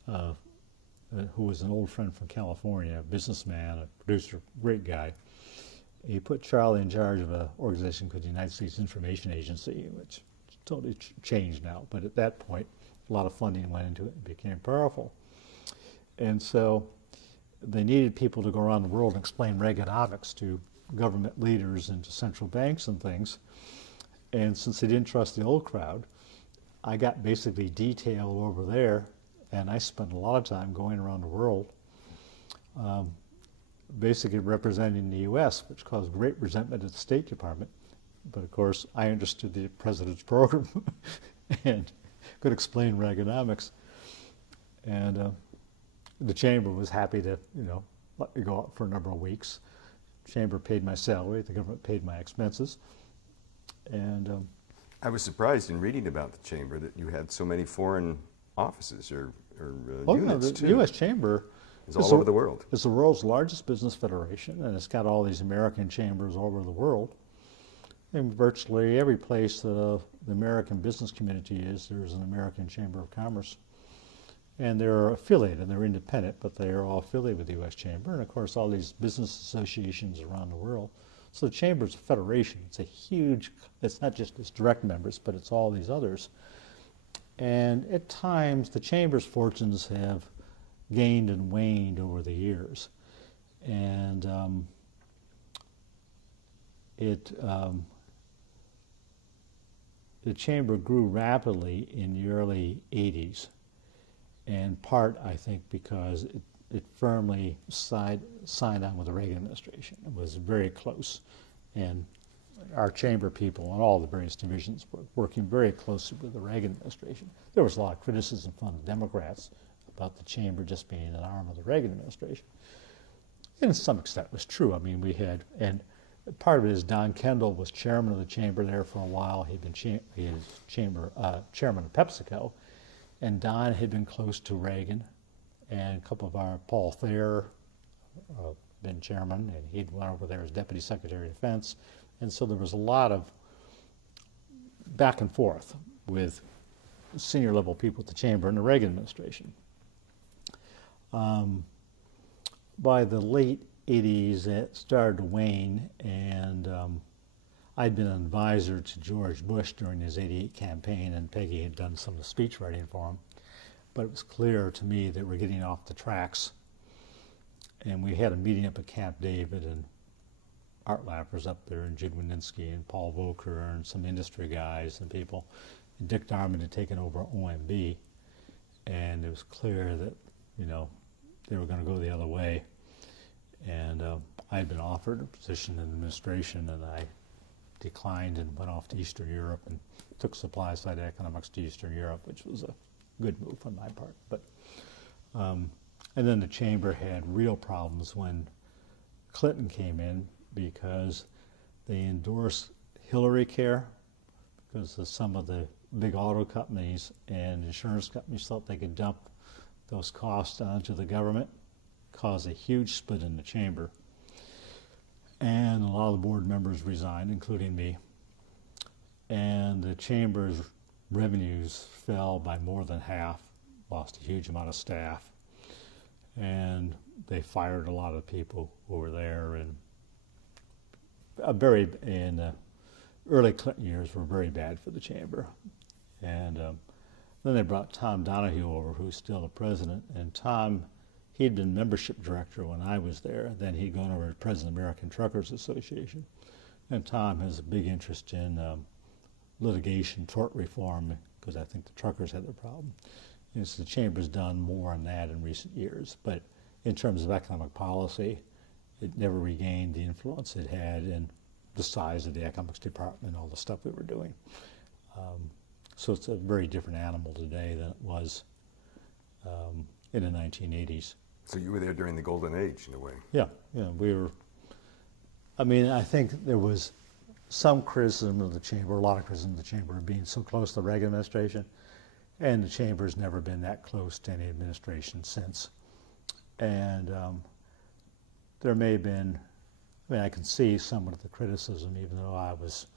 who was an old friend from California, a businessman, a producer, great guy. He put Charlie in charge of an organization called the United States Information Agency, which totally changed now, but at that point, a lot of funding went into it and became powerful. And so they needed people to go around the world and explain Reaganomics to government leaders and to central banks and things. And since they didn't trust the old crowd, I got basically detailed over there, and I spent a lot of time going around the world, basically representing the U.S., which caused great resentment at the State Department. But of course, I understood the president's program and could explain Reaganomics. And the chamber was happy to, let me go out for a number of weeks. The chamber paid my salary, the government paid my expenses. And I was surprised in reading about the chamber that you had so many foreign offices or units, the too. U.S. Chamber is all over the world. It's the world's largest business federation, and it's got all these American chambers all over the world. In virtually every place that the American business community is, there's an American Chamber of Commerce. And they're affiliated, they're independent, but they are all affiliated with the U.S. Chamber, and of course all these business associations around the world. So the Chamber's a federation. It's a huge, it's not just its direct members, but it's all these others. And at times, the Chamber's fortunes have gained and waned over the years. And the Chamber grew rapidly in the early 80s, in part, I think, because it firmly signed on with the Reagan administration. It was very close, and our chamber people and all the various divisions were working very closely with the Reagan administration. There was a lot of criticism from the Democrats about the chamber just being an arm of the Reagan administration. And to some extent it was true. I mean, we had, and part of it is Don Kendall was chairman of the chamber there for a while. He'd been chairman of PepsiCo, and Don had been close to Reagan. And a couple of our, Paul Thayer, been chairman, and he'd went over there as Deputy Secretary of Defense. And so there was a lot of back and forth with senior level people at the chamber and the Reagan administration. By the late 80s, it started to wane, and I'd been an advisor to George Bush during his '88 campaign, and Peggy had done some of the speech writing for him. But it was clear to me that we're getting off the tracks. And we had a meeting up at Camp David, and Art Laffer's up there, and Jim Wininski, and Paul Volcker, and some industry guys and people. And Dick Darman had taken over OMB, and it was clear that, they were going to go the other way. And I had been offered a position in administration, and I declined and went off to Eastern Europe and took supply side economics to Eastern Europe, which was a good move on my part. But and then the chamber had real problems when Clinton came in, because they endorsed Hillary Care, because some of the big auto companies and insurance companies thought they could dump those costs onto the government, caused a huge split in the chamber. And a lot of the board members resigned, including me. And the chamber's revenues fell by more than half, lost a huge amount of staff. and they fired a lot of people who were there, and early Clinton years were very bad for the chamber. And then they brought Tom Donahue over, who's still the president, and Tom, he'd been membership director when I was there. Then he'd gone over to president of the American Truckers Association. And Tom has a big interest in litigation, tort reform, because I think the truckers had the problem. And so the chamber's done more on that in recent years. But in terms of economic policy, it never regained the influence it had in the size of the economics department and all the stuff we were doing. So it's a very different animal today than it was in the 1980s. So you were there during the golden age, in a way. Yeah, we were. I mean, I think there was some criticism of the chamber, a lot of criticism of the chamber of being so close to the Reagan administration, and the chamber's never been that close to any administration since. And there may have been, I mean, I can see some of the criticism, even though I was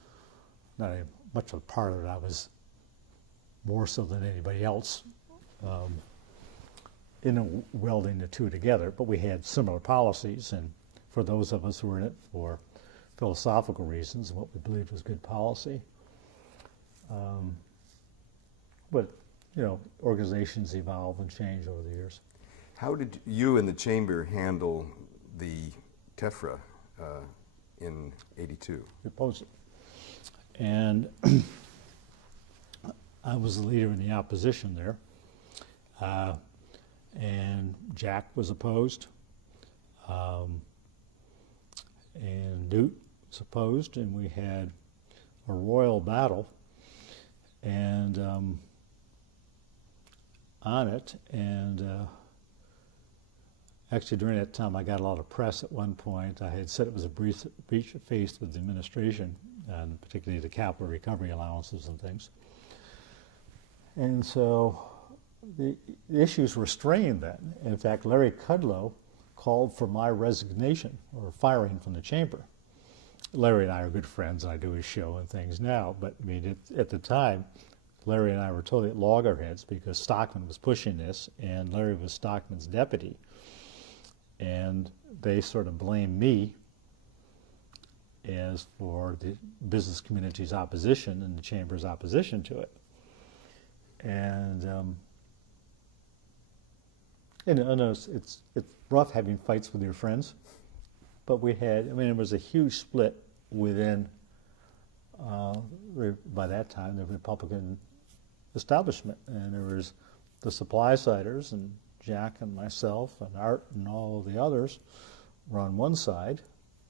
not much of a part of it. I was more so than anybody else in welding the two together, but we had similar policies, and for those of us who were in it for philosophical reasons, what we believed was good policy. But, organizations evolve and change over the years. How did you and the chamber handle the TEFRA in '82? We opposed it. And I was the leader in the opposition there. And Jack was opposed. And Newt was opposed, and we had a royal battle and on it. And actually, during that time, I got a lot of press at one point. I had said it was a breach of faith with the administration, and particularly the capital recovery allowances and things. And so the issues were strained then. In fact, Larry Kudlow called for my resignation or firing from the chamber. Larry and I are good friends, and I do his show and things now, but I mean, at the time, Larry and I were totally at loggerheads because Stockman was pushing this, and Larry was Stockman's deputy. And they sort of blamed me as for the business community's opposition and the chamber's opposition to it. And it's rough having fights with your friends, but we had, it was a huge split within, by that time, the Republican establishment. And there was the supply-siders, and Jack and myself and Art and all of the others were on one side,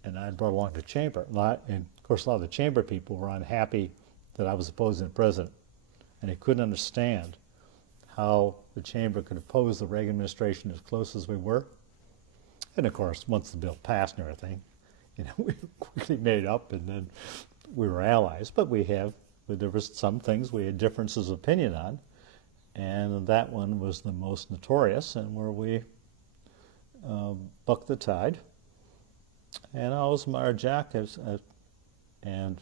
and I brought along the chamber. And of course, a lot of the chamber people were unhappy that I was opposing the president, and they couldn't understand how the chamber could oppose the Reagan administration as close as we were. And of course, once the bill passed and everything, we quickly made up, and then we were allies. But there was some things we had differences of opinion on, and that one was the most notorious, and where we bucked the tide. And I always admired Jack, and it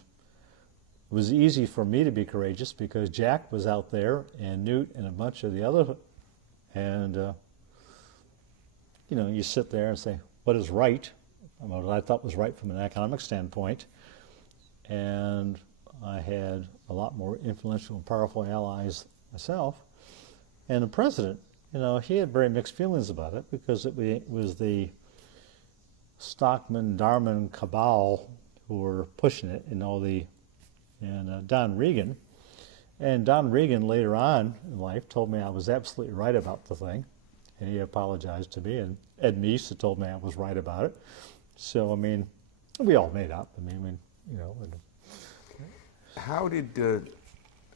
was easy for me to be courageous because Jack was out there, and Newt and a bunch of the other, and you sit there and say, what is right? What I thought was right from an economic standpoint. And I had a lot more influential and powerful allies myself. And the president, he had very mixed feelings about it because it was the Stockman-Darman cabal who were pushing it, and Don Regan. And Don Regan later on in life told me I was absolutely right about the thing, and he apologized to me. And Ed Meese had told me I was right about it. So, we all made up. How did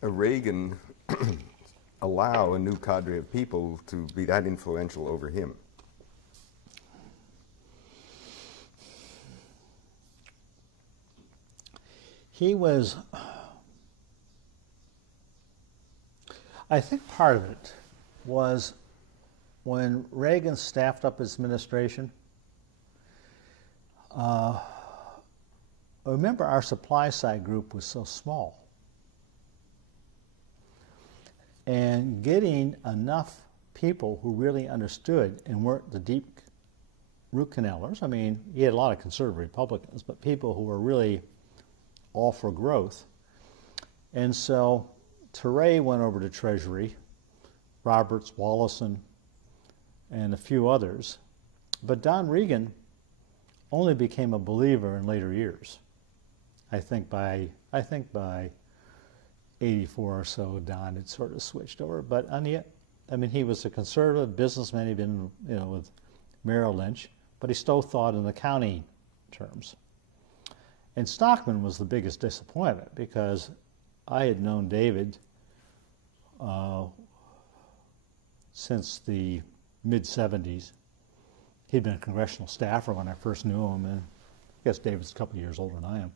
Reagan allow a new cadre of people to be that influential over him? I think part of it was when Reagan staffed up his administration. Remember, our supply side group was so small. And getting enough people who really understood and weren't the deep root canalers. I mean, he had a lot of conservative Republicans, but people who were really all for growth. And so Teray went over to Treasury, Roberts, Wallison, and a few others. But Don Regan only became a believer in later years. I think by 84 or so, Don had sort of switched over. But he was a conservative businessman. He'd been, with Merrill Lynch, but he still thought in accounting terms. And Stockman was the biggest disappointment because I had known David since the mid-'70s. He'd been a congressional staffer when I first knew him, and I guess David's a couple of years older than I am.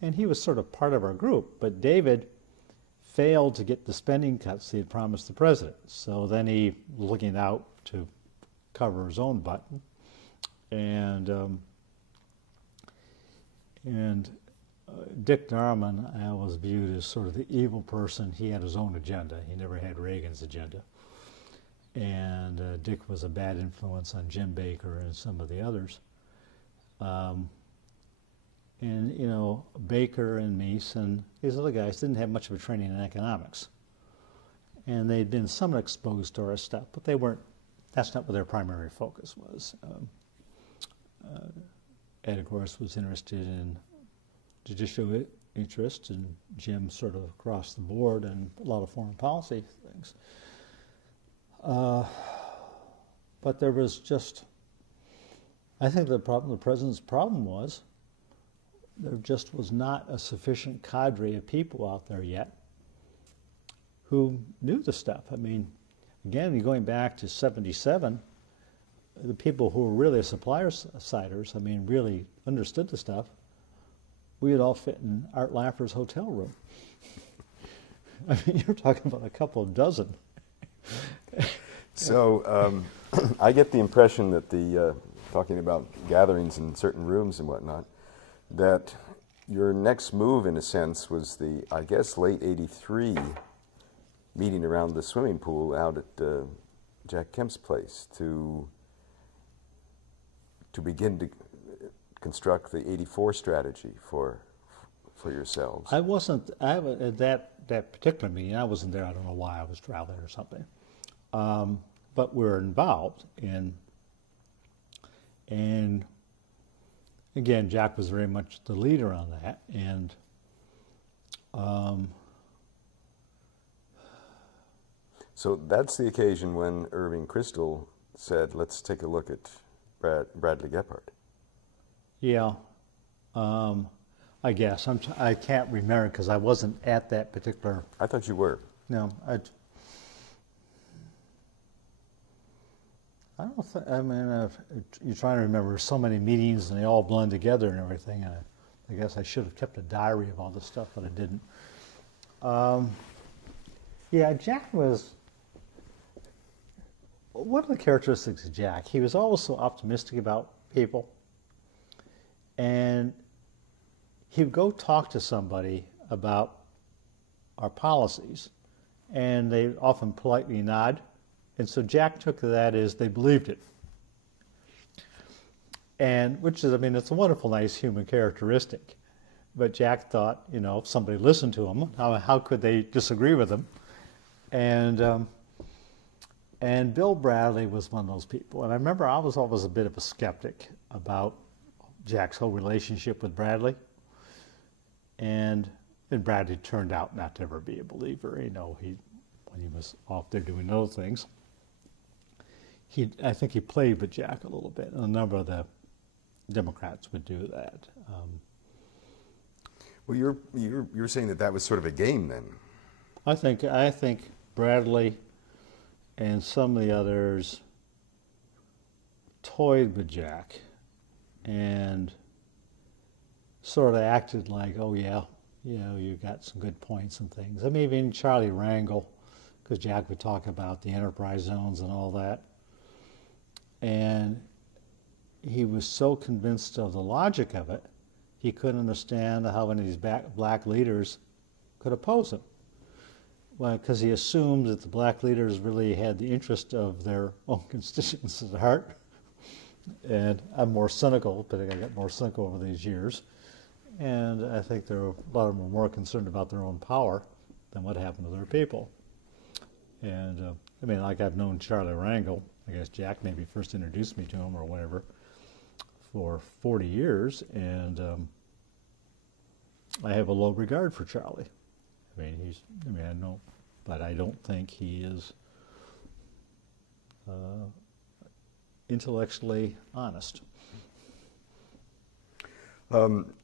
And he was sort of part of our group, but David failed to get the spending cuts he had promised the president. So then he was looking out to cover his own butt. And Dick Darman, I was viewed as sort of the evil person. He had his own agenda. He never had Reagan's agenda. And Dick was a bad influence on Jim Baker and some of the others. Baker and Meese and these other guys didn't have much of a training in economics. And they'd been somewhat exposed to our stuff, but that's not what their primary focus was. Ed, of course, was interested in judicial interests, and Jim sort of across the board, and a lot of foreign policy things. But there was just, I think the president's problem was there just was not a sufficient cadre of people out there yet who knew the stuff. I mean, again, going back to 77, the people who were really supplier-siders, really understood the stuff, we would all fit in Art Laffer's hotel room. You're talking about a couple of dozen. So I get the impression that talking about gatherings in certain rooms and whatnot, that your next move, in a sense, was the, I guess, late '83 meeting around the swimming pool out at Jack Kemp's place to begin to construct the '84 strategy for yourselves. I wasn't, at that particular meeting, I wasn't there. I don't know why. I was traveling or something. But we were involved in, and again, Jack was very much the leader on that, and so that's the occasion when Irving Kristol said, let's take a look at Bradley Gephardt. Yeah, I guess. I can't remember because I wasn't at that particular. I thought you were. No, I don't think, you're trying to remember so many meetings and they all blend together and everything. And I guess I should have kept a diary of all this stuff, but I didn't. Yeah, Jack was, one of the characteristics of Jack, he was always so optimistic about people. And he would go talk to somebody about our policies, and they often politely nod. And so Jack took to that as they believed it. And which is, it's a wonderful, nice human characteristic. But Jack thought, if somebody listened to him, how could they disagree with him? And Bill Bradley was one of those people. And I remember I was always a bit of a skeptic about Jack's whole relationship with Bradley. And Bradley turned out not to ever be a believer. When he was off there doing other things. I think he played with Jack a little bit, and a number of the Democrats would do that. Well, you're saying that was sort of a game then. I think Bradley and some of the others toyed with Jack and sort of acted like, oh yeah, you got some good points and things. Even Charlie Rangel, because Jack would talk about the enterprise zones and all that. And he was so convinced of the logic of it, he couldn't understand how any of these black leaders could oppose him. Well, because he assumed that the black leaders really had the interest of their own constituents at heart. And I'm more cynical, but I got more cynical over these years. And I think a lot of them were more concerned about their own power than what happened to their people. And I mean, like I've known Charlie Rangel, I guess Jack maybe first introduced me to him or whatever, for 40 years, and I have a low regard for Charlie. I know, but I don't think he is intellectually honest.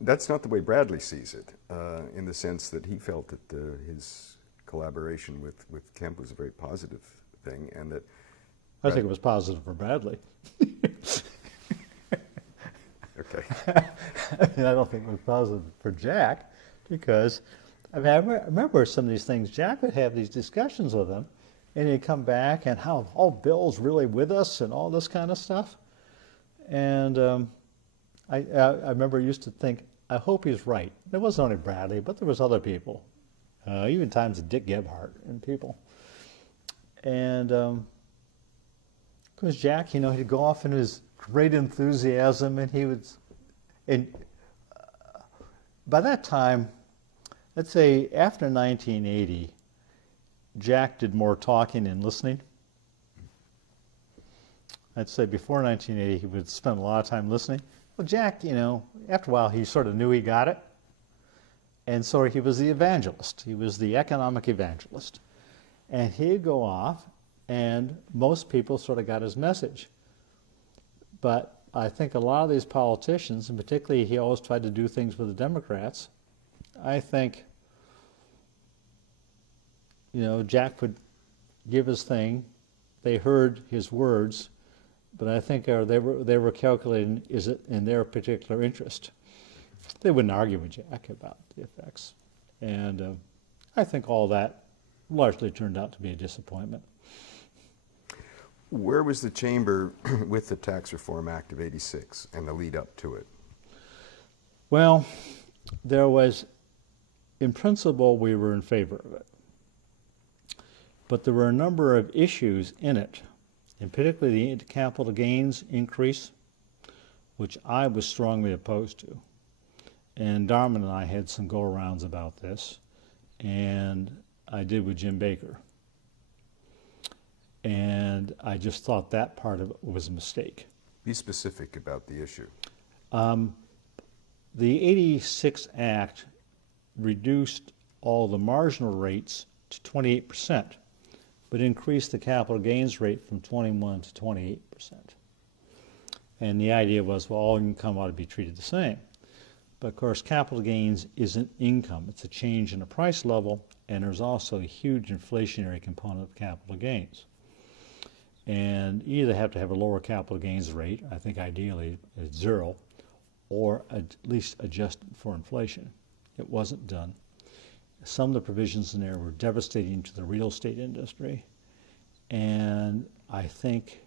That's not the way Bradley sees it, in the sense that he felt that his collaboration with Kemp was a very positive thing, and that I think it was positive for Bradley. Okay. I don't think it was positive for Jack, because I remember some of these things. Jack would have these discussions with him, and he'd come back and how, oh, Bill's really with us and all this kind of stuff. And I remember used to think, I hope he's right. There wasn't only Bradley, but there was other people, even times Dick Gebhardt and people. And because Jack, he'd go off in his great enthusiasm, and he would, and by that time, let's say after 1980, Jack did more talking and listening. I'd say before 1980, he would spend a lot of time listening. Well, Jack, after a while, he sort of knew he got it. And so he was the evangelist. He was the economic evangelist. And he'd go off, and most people sort of got his message. But I think a lot of these politicians, and particularly he always tried to do things with the Democrats, I think, Jack would give his thing. They heard his words, but I think they were calculating, is it in their particular interest? They wouldn't argue with Jack about the effects. And I think all that largely turned out to be a disappointment. Where was the chamber with the Tax Reform Act of '86 and the lead up to it? Well, there was, in principle, we were in favor of it. But there were a number of issues in it, and particularly the capital gains increase, which I was strongly opposed to. And Darman and I had some go-arounds about this, and I did with Jim Baker. And I just thought that part of it was a mistake. Be specific about the issue. The '86 Act reduced all the marginal rates to 28%, but increased the capital gains rate from 21 to 28%. And the idea was, well, all income ought to be treated the same. But of course, capital gains isn't income. It's a change in the price level, and there's also a huge inflationary component of capital gains. And you either have to have a lower capital gains rate, I think ideally at 0, or at least adjust for inflation. It wasn't done. Some of the provisions in there were devastating to the real estate industry. And I think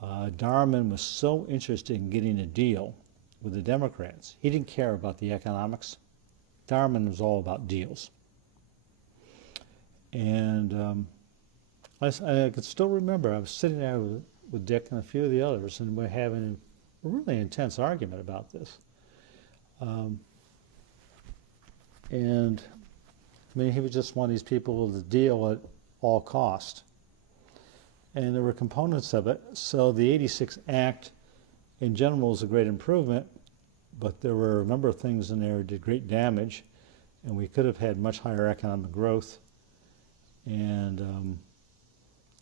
Darman was so interested in getting a deal with the Democrats. He didn't care about the economics. Darman was all about deals. And I could still remember I was sitting there with Dick and a few of the others, and we're having a really intense argument about this. And I mean, he was just one of these people with a deal at all cost. And there were components of it. So the '86 Act in general was a great improvement, but there were a number of things in there that did great damage, and we could have had much higher economic growth. And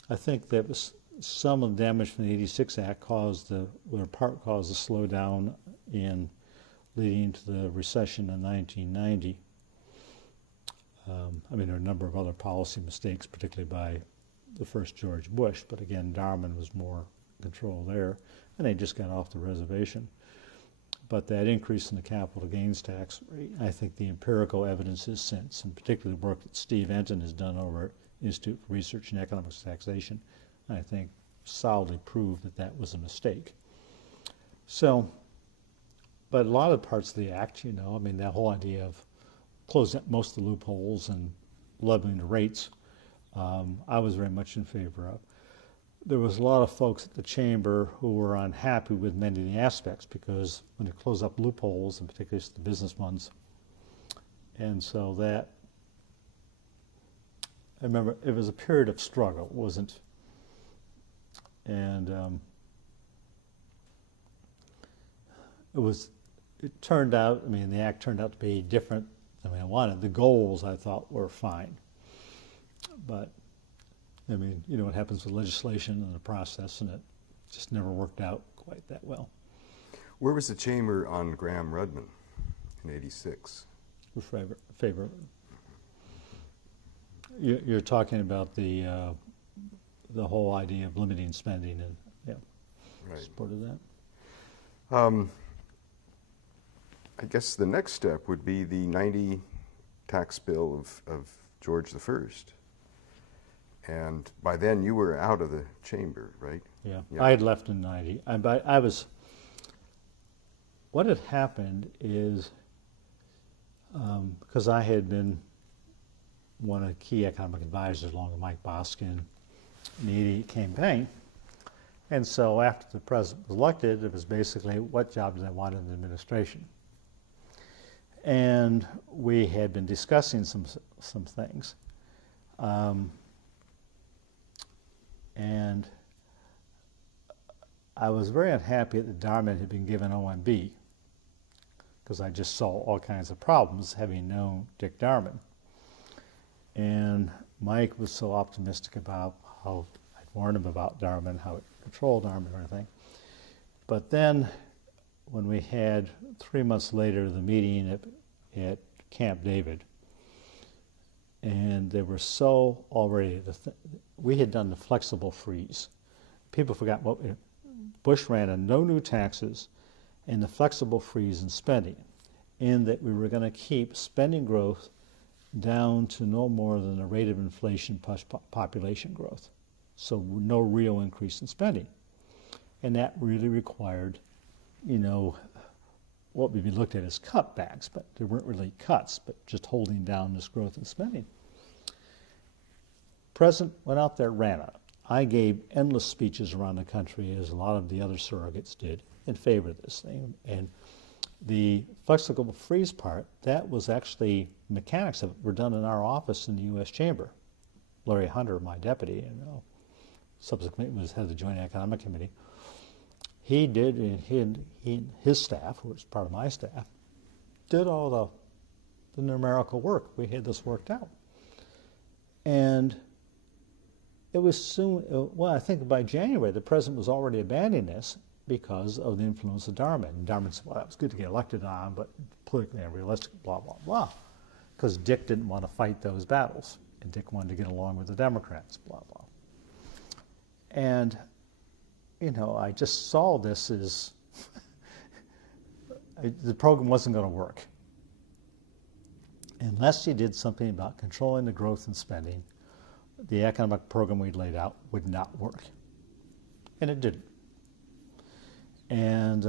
I think that was some of the damage from the '86 Act caused the slowdown in leading to the recession in 1990. I mean, there are a number of other policy mistakes, particularly by the first George Bush, but again, Darman was more in control there, and they just got off the reservation. But that increase in the capital gains tax rate, I think the empirical evidence is since, and particularly the work that Steve Enton has done over at Institute for Research in Economics and Taxation, I think solidly proved that that was a mistake. So, but a lot of parts of the act, I mean, that whole idea of closing up most of the loopholes and leveling the rates, I was very much in favor of. There was a lot of folks at the chamber who were unhappy with many of the aspects because when you close up loopholes, and particularly the business ones, and so that, I remember it was a period of struggle, it wasn't, and it turned out, I mean, the act turned out to be different than I wanted. The goals, I thought, were fine. But, I mean, you know what happens with legislation and the process, and it just never worked out quite that well. Where was the chamber on Graham-Rudman in '86? Favor. You're talking about the whole idea of limiting spending, and yeah, right. Supported that. I guess the next step would be the '90 tax bill of George I. And by then you were out of the chamber, right? Yeah, I had left in '90. I was. What had happened is because I had been one of the key economic advisors along with Mike Boskin in the '88 campaign, and so after the president was elected, it was basically what job did I want in the administration. And we had been discussing some things. And I was very unhappy that Darman had been given OMB because I just saw all kinds of problems having known Dick Darman. And Mike was so optimistic about how I'd warned him about Darman, how it controlled Darman and everything. But then when we had 3 months later the meeting at Camp David, and they were so already, we had done the flexible freeze. People forgot what Bush ran on no new taxes and the flexible freeze in spending, and that we were going to keep spending growth down to no more than the rate of inflation plus population growth. So no real increase in spending. And that really required, you know, what would be looked at as cutbacks, but there weren't really cuts, but just holding down this growth in spending. President went out there, ran it. I gave endless speeches around the country, as a lot of the other surrogates did, in favor of this thing. And the flexible freeze part, that was actually, mechanics of it were done in our office in the U.S. Chamber. Larry Hunter, my deputy, and subsequently was head of the Joint Economic Committee, he did, and his staff, who was part of my staff, did all the numerical work. We had this worked out. And it was soon, well, I think by January, the president was already abandoning this because of the influence of Darman. And Darman said, well, that was good to get elected on, but politically unrealistic, blah, blah, blah. Because Dick didn't want to fight those battles, and Dick wanted to get along with the Democrats, blah, blah. And you know, I just saw this as the program wasn't going to work unless you did something about controlling the growth in spending. The economic program we'd laid out would not work, and it didn't. And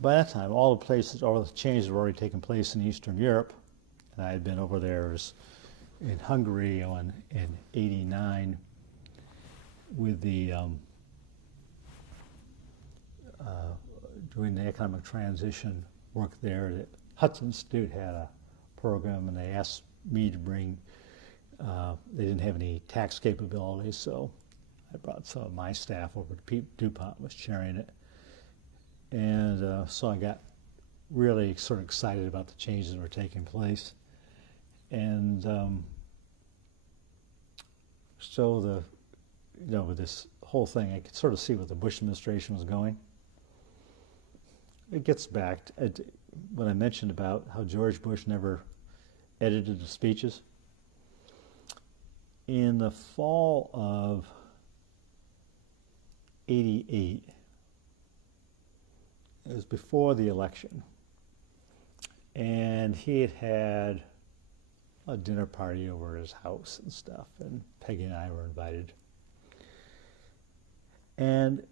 by that time, all the changes were already taking place in Eastern Europe, and I had been over there in Hungary in '89. With the doing the economic transition work there. The Hudson Institute had a program, and they asked me to bring. They didn't have any tax capabilities, so I brought some of my staff over to Pete DuPont was chairing it, and so I got really sort of excited about the changes that were taking place, and so with this whole thing, I could sort of see what the Bush administration was going. It gets back to when I mentioned about how George Bush never edited the speeches. In the fall of '88, it was before the election, and he had a dinner party over at his house and stuff, and Peggy and I were invited. And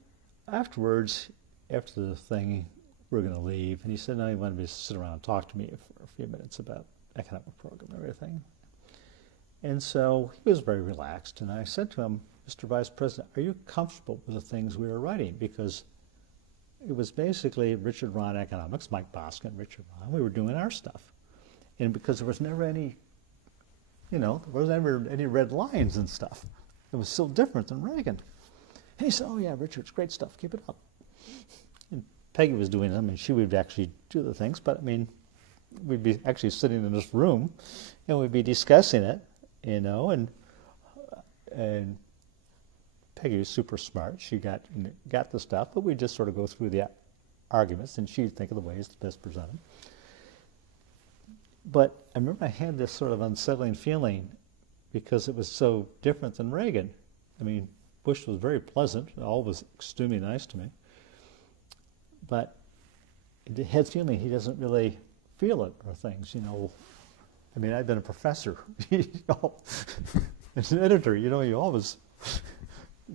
afterwards, after the thing, we were going to leave, and he said, no, he wanted me to sit around and talk to me for a few minutes about economic program and everything. And so he was very relaxed, and I said to him, Mr. Vice President, are you comfortable with the things we were writing? Because it was basically Richard Rahn economics, Mike Boskin, Richard Rahn. We were doing our stuff. And because there was never any, there was never any red lines and stuff. It was so different than Reagan. And he said, oh yeah, Richard, it's great stuff, keep it up. And Peggy was doing them, and she would actually do the things, but I mean, we'd be actually sitting in this room, and we'd be discussing it, and Peggy was super smart. She got the stuff, but we'd just sort of go through the arguments, and she'd think of the ways to best present them. But I remember I had this sort of unsettling feeling because it was so different than Reagan. I mean, Bush was very pleasant, always extremely nice to me. But I had the feeling he doesn't really feel it or things, I mean, I've been a professor, as an editor, you always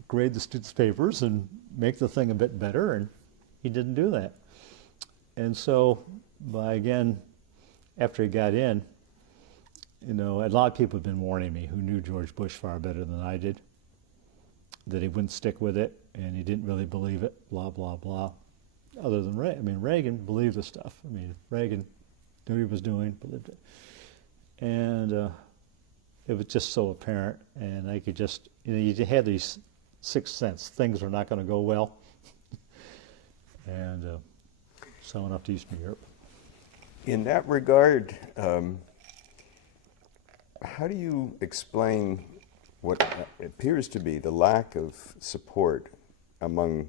grade the students' papers and make the thing a bit better, and he didn't do that. And so, again, after he got in, a lot of people have been warning me who knew George Bush far better than I did, that he wouldn't stick with it, and he didn't really believe it, blah, blah, blah. Other than Reagan believed the stuff. I mean, Reagan knew what he was doing, believed it. And it was just so apparent, and I could just, you had these sixth sense, things are not going to go well. And so I went up to Eastern Europe. In that regard, how do you explain what appears to be the lack of support among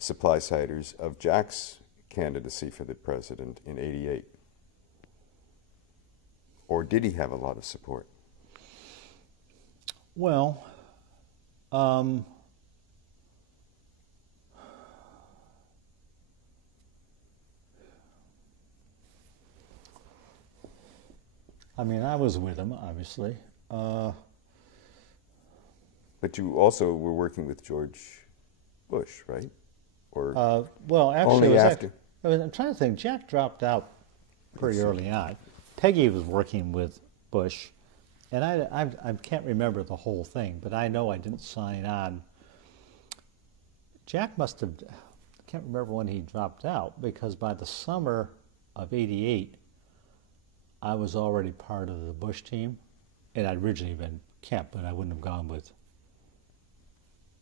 supply-siders of Jack's candidacy for the president in '88? Or did he have a lot of support? Well, I mean, I was with him, obviously. But you also were working with George Bush, right? Or well, actually, only after? I'm trying to think. Jack dropped out pretty early on. Peggy was working with Bush, and I can't remember the whole thing, but I know I didn't sign on. Jack must have, I can't remember when he dropped out, because by the summer of '88, I was already part of the Bush team, and I'd originally been Kemp, but I wouldn't have gone with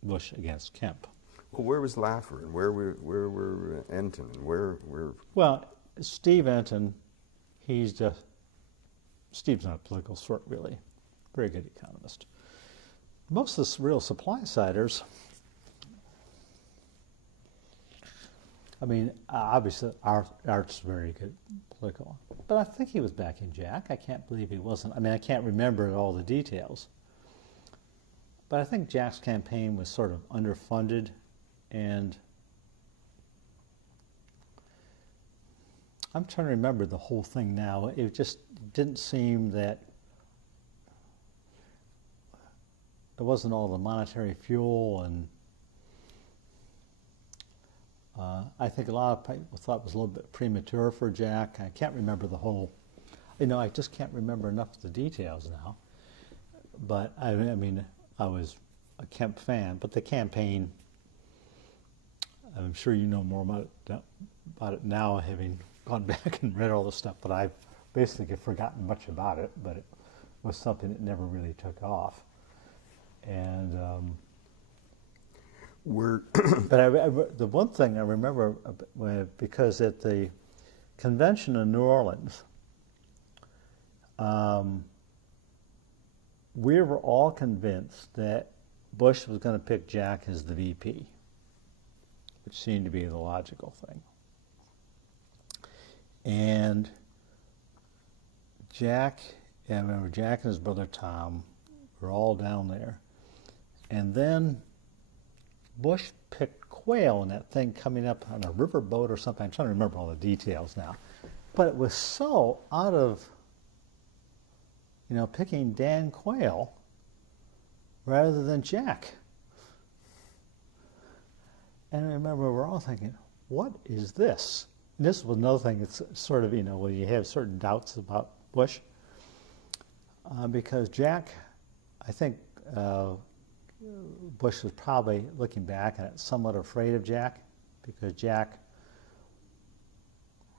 Bush against Kemp. Well, where was Laffer, and where were Enton, and where? Well, Steve Enton, Steve's not a political sort, really. Very good economist. Most of the real supply-siders, I mean, obviously, Art's very good political. But I think he was backing Jack. I can't believe he wasn't. I mean, I can't remember all the details. But I think Jack's campaign was sort of underfunded, and I'm trying to remember the whole thing now. It just didn't seem that it wasn't all the monetary fuel, and I think a lot of people thought it was a little bit premature for Jack. I can't remember the whole, I just can't remember enough of the details now. But I mean, I was a Kemp fan, but the campaign, I'm sure you know more about it now, having gone back and read all the stuff, but I've basically forgotten much about it, but it was something that never really took off. And but the one thing I remember, because at the convention in New Orleans, we were all convinced that Bush was going to pick Jack as the VP, which seemed to be the logical thing. And Jack, I remember Jack and his brother Tom were all down there. And then Bush picked quail in that thing coming up on a river boat or something. I'm trying to remember all the details now. But it was so out of, picking Dan Quayle rather than Jack. And I remember we're all thinking, what is this? And this was another thing. It's sort of, when you have certain doubts about Bush, because Jack, I think Bush was probably looking back at it somewhat afraid of Jack, because Jack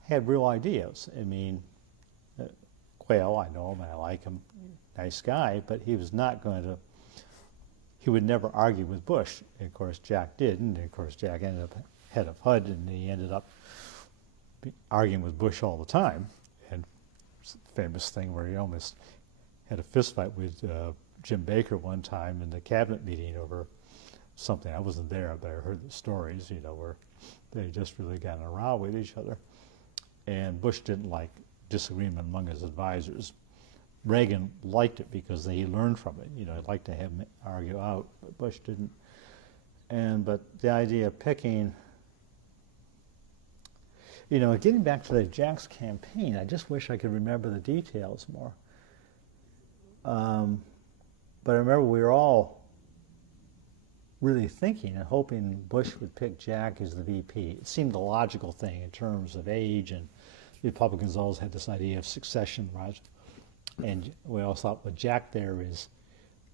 had real ideas. I mean, Quayle, I know him and I like him, nice guy, but he was not going to, he would never argue with Bush. And of course, Jack did, and of course, Jack ended up head of HUD, and he ended up arguing with Bush all the time. And famous thing where he almost had a fist fight with Jim Baker one time in the cabinet meeting over something. I wasn't there, but I heard the stories, you know, where they just really got in a row with each other. And Bush didn't like disagreement among his advisors. Reagan liked it because he learned from it. You know, he liked to have him argue out, but Bush didn't. But the idea of picking, you know, getting back to the Jack's campaign, I just wish I could remember the details more. But I remember we were all really thinking and hoping Bush would pick Jack as the VP. It seemed the logical thing in terms of age, and the Republicans always had this idea of succession, right? And we all thought, well, Jack there is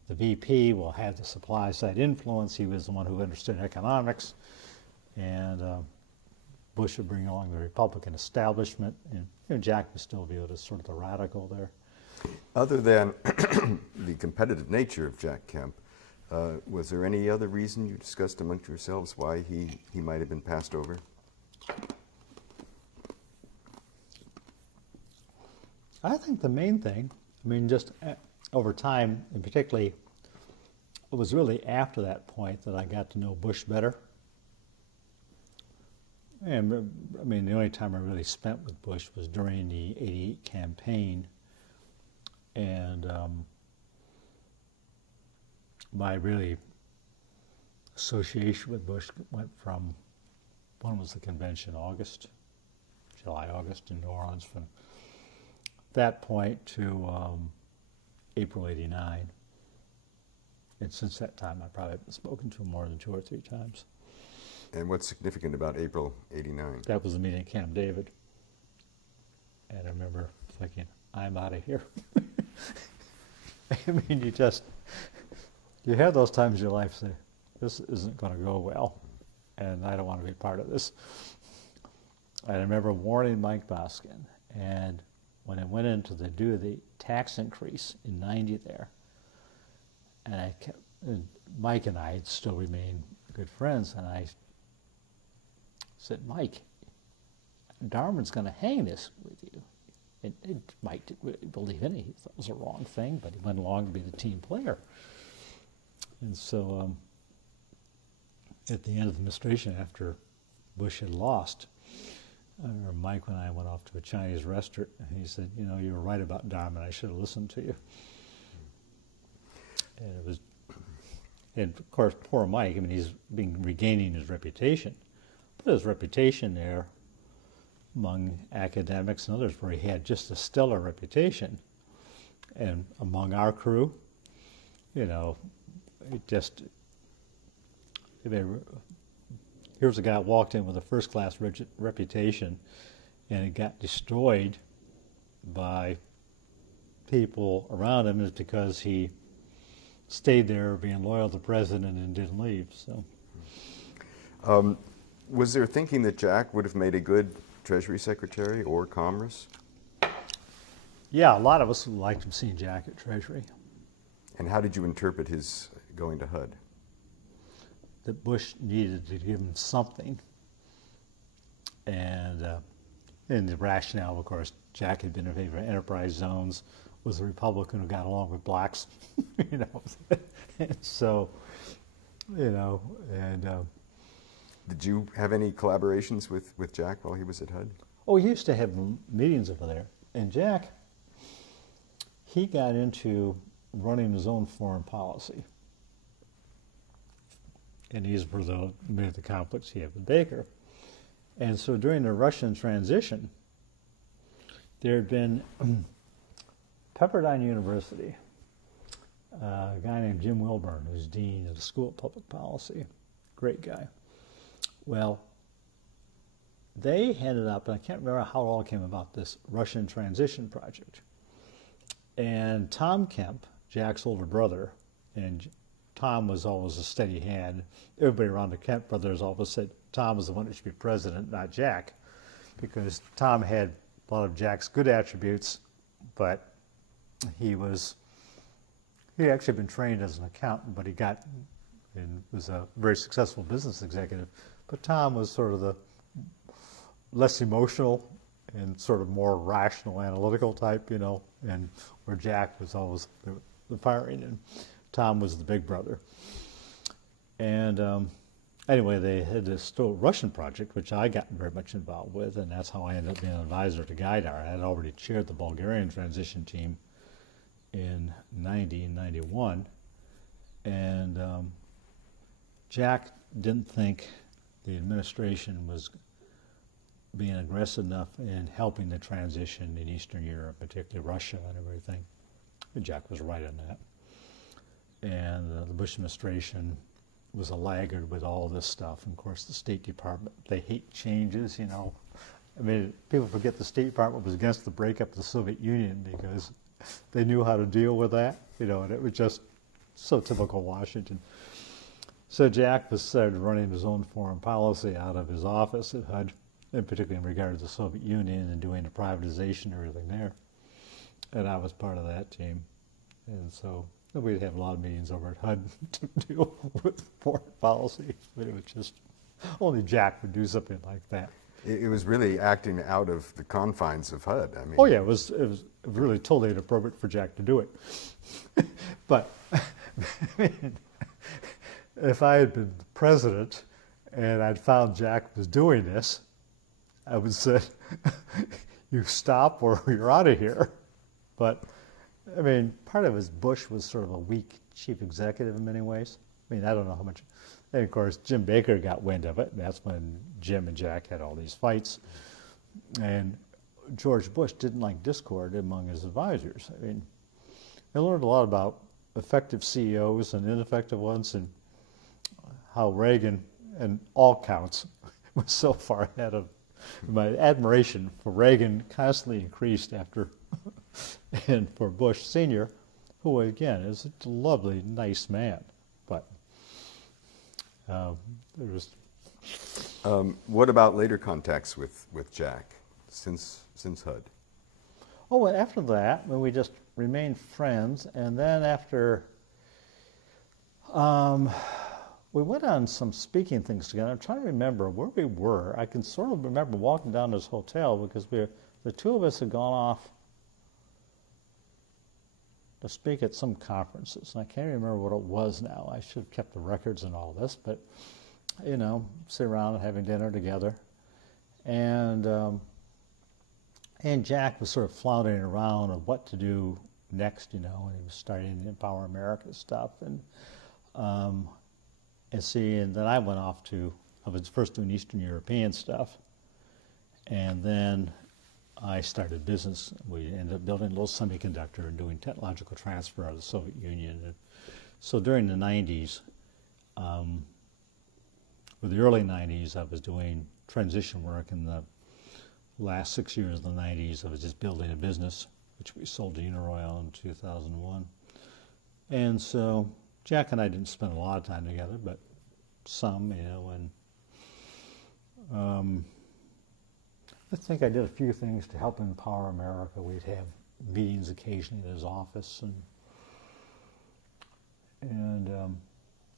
the VP, will have the supply side influence. He was the one who understood economics, and Bush would bring along the Republican establishment, and you know, Jack was still viewed as sort of the radical there. Other than the competitive nature of Jack Kemp, was there any other reason you discussed amongst yourselves why he might have been passed over? I think the main thing, I mean, just over time, and particularly, it was really after that point that I got to know Bush better. And I mean, the only time I really spent with Bush was during the '88 campaign. And my really association with Bush went from, one was the convention, July, August in New Orleans, from that point to April '89. And since that time, I probably haven't spoken to him more than 2 or 3 times. And what's significant about April '89? That was the meeting at Camp David. And I remember thinking, I'm out of here. I mean, you have those times in your life say, this isn't going to go well, and I don't want to be part of this. I remember warning Mike Boskin, and when I went in to do the tax increase in '90 there, and Mike and I had still remained good friends, and I said, Mike, Darman's going to hang this with you. And Mike didn't really believe in it. He thought it was a wrong thing, but he went along to be the team player. And so at the end of the administration, after Bush had lost, I remember Mike and I went off to a Chinese restaurant, and he said, you know, you were right about Darman. I should have listened to you. And it was, and of course, poor Mike, I mean, he's been regaining his reputation. But his reputation there among academics and others, where he had just a stellar reputation. And among our crew, you know, it just, here's a guy who walked in with a first-class reputation, and it got destroyed by people around him is because he stayed there being loyal to the president and didn't leave. So, was there thinking that Jack would have made a good Treasury Secretary or Commerce? Yeah, a lot of us liked him seeing Jack at Treasury. And how did you interpret his going to HUD? That Bush needed to give him something. And in the rationale, of course, Jack had been in favor of enterprise zones, was a Republican who got along with blacks, you know. And so, you know, and... Did you have any collaborations with Jack while he was at HUD? Oh, he used to have meetings over there. And Jack, he got into running his own foreign policy. And these were many of the conflicts he had with Baker. And so during the Russian transition, there had been Pepperdine University, a guy named Jim Wilburn, who's dean of the School of Public Policy, great guy. Well, they ended up, and I can't remember how it all came about, this Russian transition project. And Tom Kemp, Jack's older brother, and Tom was always a steady hand. Everybody around the Kemp brothers always said Tom was the one that should be president, not Jack, because Tom had a lot of Jack's good attributes, but he actually been trained as an accountant, but he got and was a very successful business executive. But Tom was sort of the less emotional and sort of more rational, analytical type, you know, and where Jack was always the firing, and Tom was the big brother. And anyway, they had this Russian project, which I got very much involved with, and that's how I ended up being an advisor to Gaidar. I had already chaired the Bulgarian transition team in 90 and 91, and Jack didn't think the administration was being aggressive enough in helping the transition in Eastern Europe, particularly Russia and everything. And Jack was right on that. And the Bush administration was a laggard with all this stuff. And of course, the State Department, they hate changes, you know. I mean, people forget the State Department was against the breakup of the Soviet Union because they knew how to deal with that, you know, and it was just so typical Washington. So Jack started running his own foreign policy out of his office at HUD, and particularly in regard to the Soviet Union and doing the privatization and everything there. And I was part of that team. And so we'd have a lot of meetings over at HUD to deal with foreign policy. But it was just, only Jack would do something like that. It was really acting out of the confines of HUD. I mean, oh yeah, it was really totally inappropriate for Jack to do it. But I mean, if I had been the president and I'd found Jack was doing this, I would say, you stop or you're out of here. But, I mean, part of his Bush was sort of a weak chief executive in many ways. I mean, I don't know how much. And, of course, Jim Baker got wind of it, and that's when Jim and Jack had all these fights. And George Bush didn't like discord among his advisors. I mean, I learned a lot about effective CEOs and ineffective ones, and how Reagan, and all counts, was so far ahead of. My admiration for Reagan constantly increased after, and for Bush Sr., who again is a lovely, nice man. But there was. What about later contacts with Jack since HUD? Oh, well, after that, we just remained friends, and then after. We went on some speaking things together. I'm trying to remember where we were. I can sort of remember walking down this hotel because the two of us had gone off to speak at some conferences. And I can't remember what it was now. I should have kept the records and all this, but, you know, sit around and having dinner together. And Jack was sort of floundering around of what to do next, you know, and he was starting the Empower America stuff. And then I went off I was first doing Eastern European stuff, and then I started business. We ended up building a little semiconductor and doing technological transfer out of the Soviet Union. And so during the 90s, or the early 90s, I was doing transition work. In the last 6 years of the 90s, I was just building a business, which we sold to Uniroyal in 2001. And so Jack and I didn't spend a lot of time together, but some, you know, and I think I did a few things to help empower America. We'd have meetings occasionally in his office, and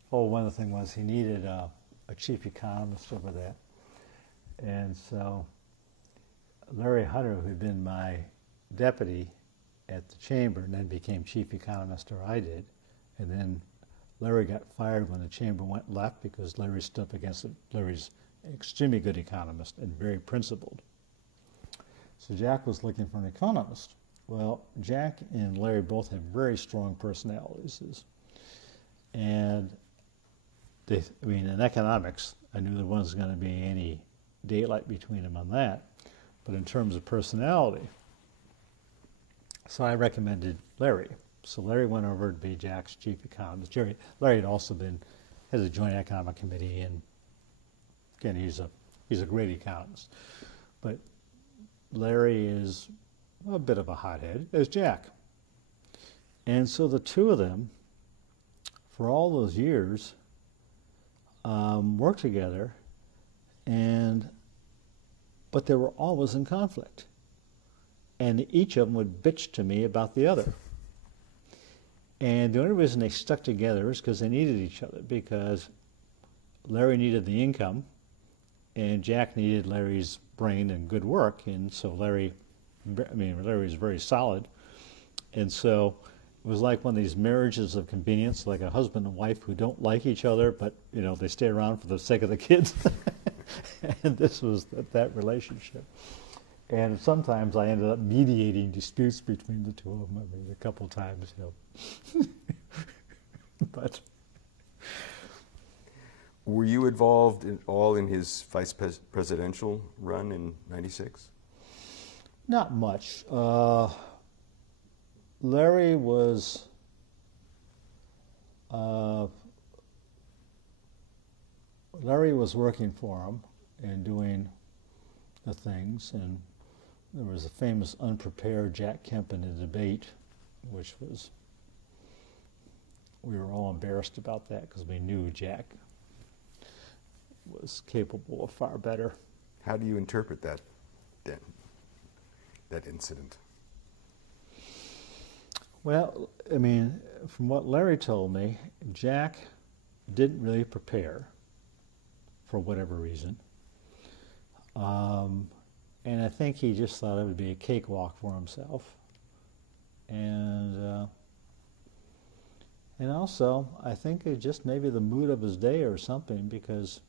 one of the things was he needed a chief economist over that, and so Larry Hunter, who had been my deputy at the chamber and then became chief economist, or I did, and then Larry got fired when the chamber went left because Larry stood up against it. Larry's an extremely good economist and very principled. So Jack was looking for an economist. Well, Jack and Larry both have very strong personalities. And in economics, I knew there wasn't going to be any daylight between them on that. But in terms of personality, so I recommended Larry. So Larry went over to be Jack's chief economist. Larry had also has a joint economic committee, and again, he's a great economist. But Larry is a bit of a hothead, as Jack. And so the two of them, for all those years, worked together, but they were always in conflict. And each of them would bitch to me about the other. And the only reason they stuck together is because they needed each other, because Larry needed the income, and Jack needed Larry's brain and good work, and so Larry was very solid. And so it was like one of these marriages of convenience, like a husband and wife who don't like each other, but they stay around for the sake of the kids. And this was that relationship. And sometimes I ended up mediating disputes between the two of them. I mean, a couple times, But were you involved at all in his vice presidential run in '96? Not much. Larry was working for him and doing the things, and there was a famous unprepared Jack Kemp in a debate, which was, we were all embarrassed about that because we knew Jack was capable of far better. How do you interpret that incident? Well, I mean, from what Larry told me, Jack didn't really prepare for whatever reason. And I think he just thought it would be a cakewalk for himself. And also, I think it just maybe the mood of his day or something, because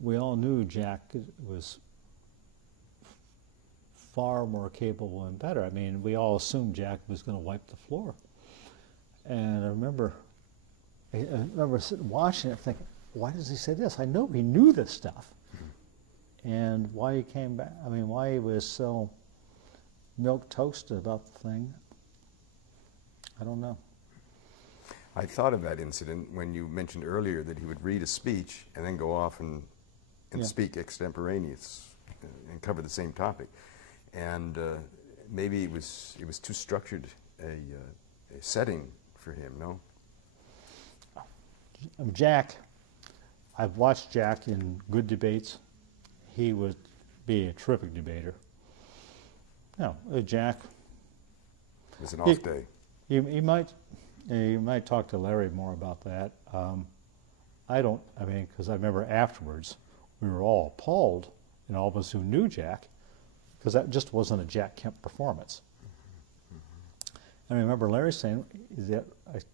we all knew Jack was far more capable and better. I mean, we all assumed Jack was going to wipe the floor. And I remember sitting watching it thinking, why does he say this? I know he knew this stuff. And why he came back, why he was so milquetoasted about the thing, I don't know. I thought of that incident when you mentioned earlier that he would read a speech and then go off and speak extemporaneous and cover the same topic. And maybe it was too structured a setting for him, no? Jack, I've watched Jack in good debates. He would be a terrific debater. No, Jack. It was an off day. You might talk to Larry more about that. Because I remember afterwards we were all appalled, and all of us who knew Jack, because that just wasn't a Jack Kemp performance. And I remember Larry saying that,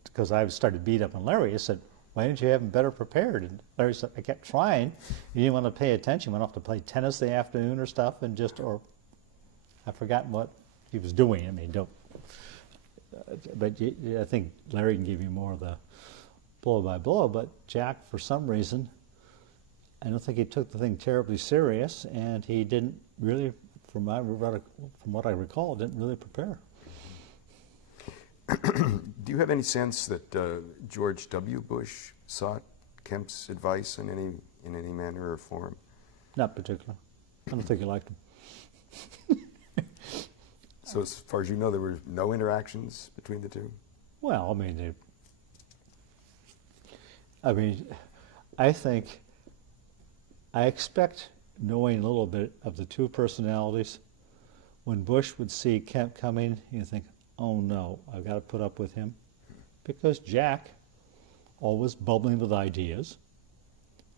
because I started beat up on Larry, I said, why didn't you have him better prepared? And Larry said, I kept trying. He didn't want to pay attention. Went off to play tennis the afternoon or stuff, or I've forgotten what he was doing. But I think Larry can give you more of the blow by blow. But Jack, for some reason, I don't think he took the thing terribly serious, and he didn't really, from what I recall, didn't really prepare. Do you have any sense that George W. Bush sought Kemp's advice in any manner or form? Not particularly. I don't think he liked him. So as far as you know, there were no interactions between the two? Well, I expect, knowing a little bit of the two personalities, when Bush would see Kemp coming, he'd think, oh no, I've got to put up with him. Because Jack, always bubbling with ideas,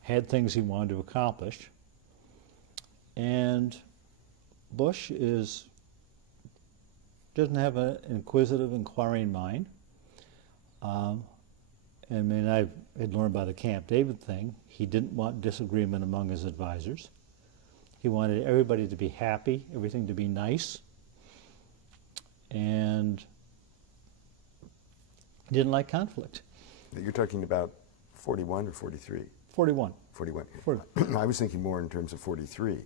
had things he wanted to accomplish, and Bush doesn't have an inquisitive, inquiring mind. I had learned by the Camp David thing, he didn't want disagreement among his advisors. He wanted everybody to be happy, everything to be nice, and he didn't like conflict. You're talking about 41 or 43? 41. 41. I was thinking more in terms of 43.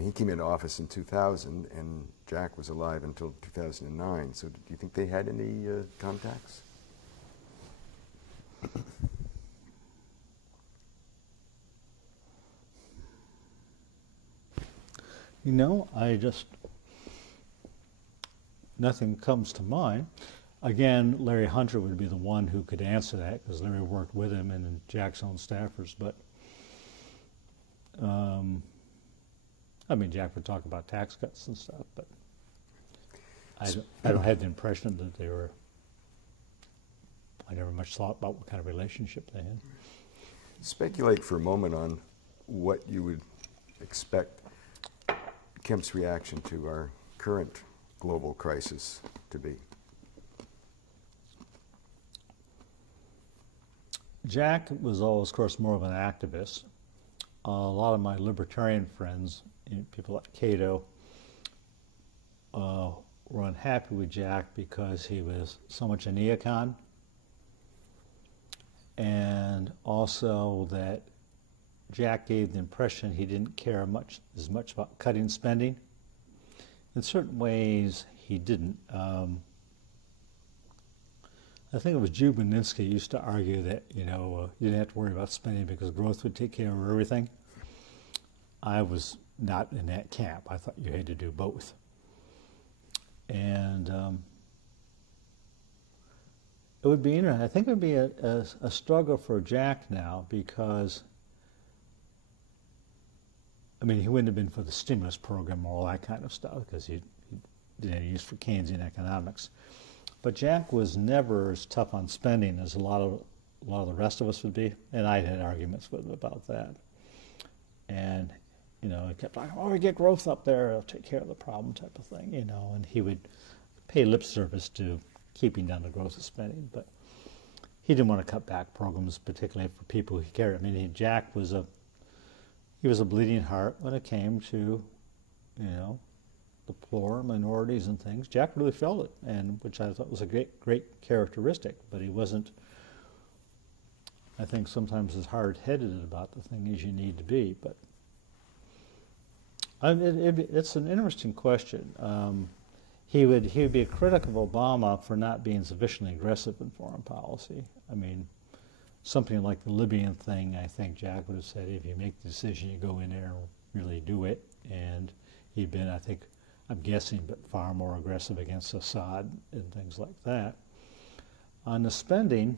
He came into office in 2000, and Jack was alive until 2009. So do you think they had any contacts? nothing comes to mind. Again, Larry Hunter would be the one who could answer that because Larry worked with him and Jack's own staffers. But I mean, Jack would talk about tax cuts and stuff, but I don't have the impression that they were. I never much thought about what kind of relationship they had. Speculate for a moment on what you would expect Kemp's reaction to our current global crisis to be. Jack was always, of course, more of an activist. A lot of my libertarian friends, people like Cato, were unhappy with Jack because he was so much a neocon, and also that Jack gave the impression he didn't care as much about cutting spending. In certain ways, he didn't. I think it was Jubaninsky used to argue that you didn't have to worry about spending because growth would take care of everything. I was not in that camp. I thought you had to do both. And it would be interesting. I think it would be a struggle for Jack now because, I mean, he wouldn't have been for the stimulus program or all that kind of stuff because he didn't have use for Keynesian economics. But Jack was never as tough on spending as a lot of the rest of us would be, and I had arguments with him about that. And he kept talking, "Oh, we get growth up there; it'll take care of the problem," type of thing, And he would pay lip service to keeping down the growth of spending, but he didn't want to cut back programs, particularly for people he cared. I mean, Jack was a bleeding heart when it came to, the poor, minorities, and things. Jack really felt it, and which I thought was a great characteristic. But he wasn't, I think, sometimes as hard-headed about the thing as you need to be. But it's an interesting question. He would be a critic of Obama for not being sufficiently aggressive in foreign policy. I mean, something like the Libyan thing, I think Jack would have said, if you make the decision, you go in there and really do it. And he'd been, I think, I'm guessing, but far more aggressive against Assad and things like that. On the spending,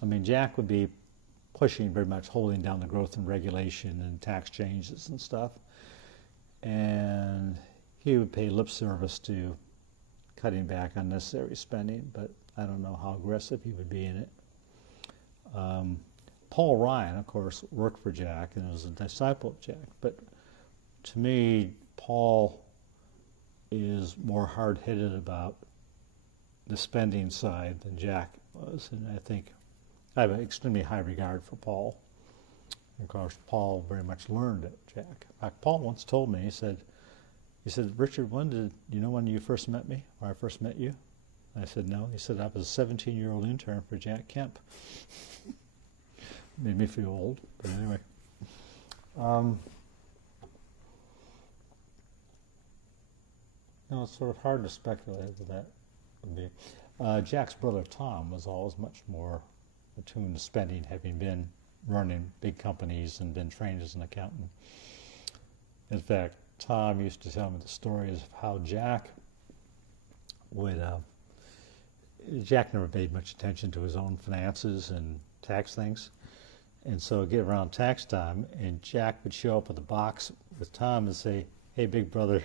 I mean, Jack would be pushing very much holding down the growth and regulation and tax changes and stuff. And he would pay lip service to cutting back on necessary spending, but I don't know how aggressive he would be in it. Paul Ryan, of course, worked for Jack and was a disciple of Jack, but to me, Paul is more hard-headed about the spending side than Jack was, and I think I have an extremely high regard for Paul. And of course, Paul very much learned at Jack. In fact, Paul once told me, he said, "Richard, when you first met me, or I first met you?" I said, "No." He said, "I was a 17-year-old intern for Jack Kemp." Made me feel old, but anyway. It's sort of hard to speculate what that would be. Jack's brother Tom was always much more attuned to spending, having been running big companies and been trained as an accountant. In fact, Tom used to tell me the stories of how Jack would, Jack never paid much attention to his own finances and tax things. And so it'd get around tax time, and Jack would show up with a box with Tom and say, "Hey, big brother,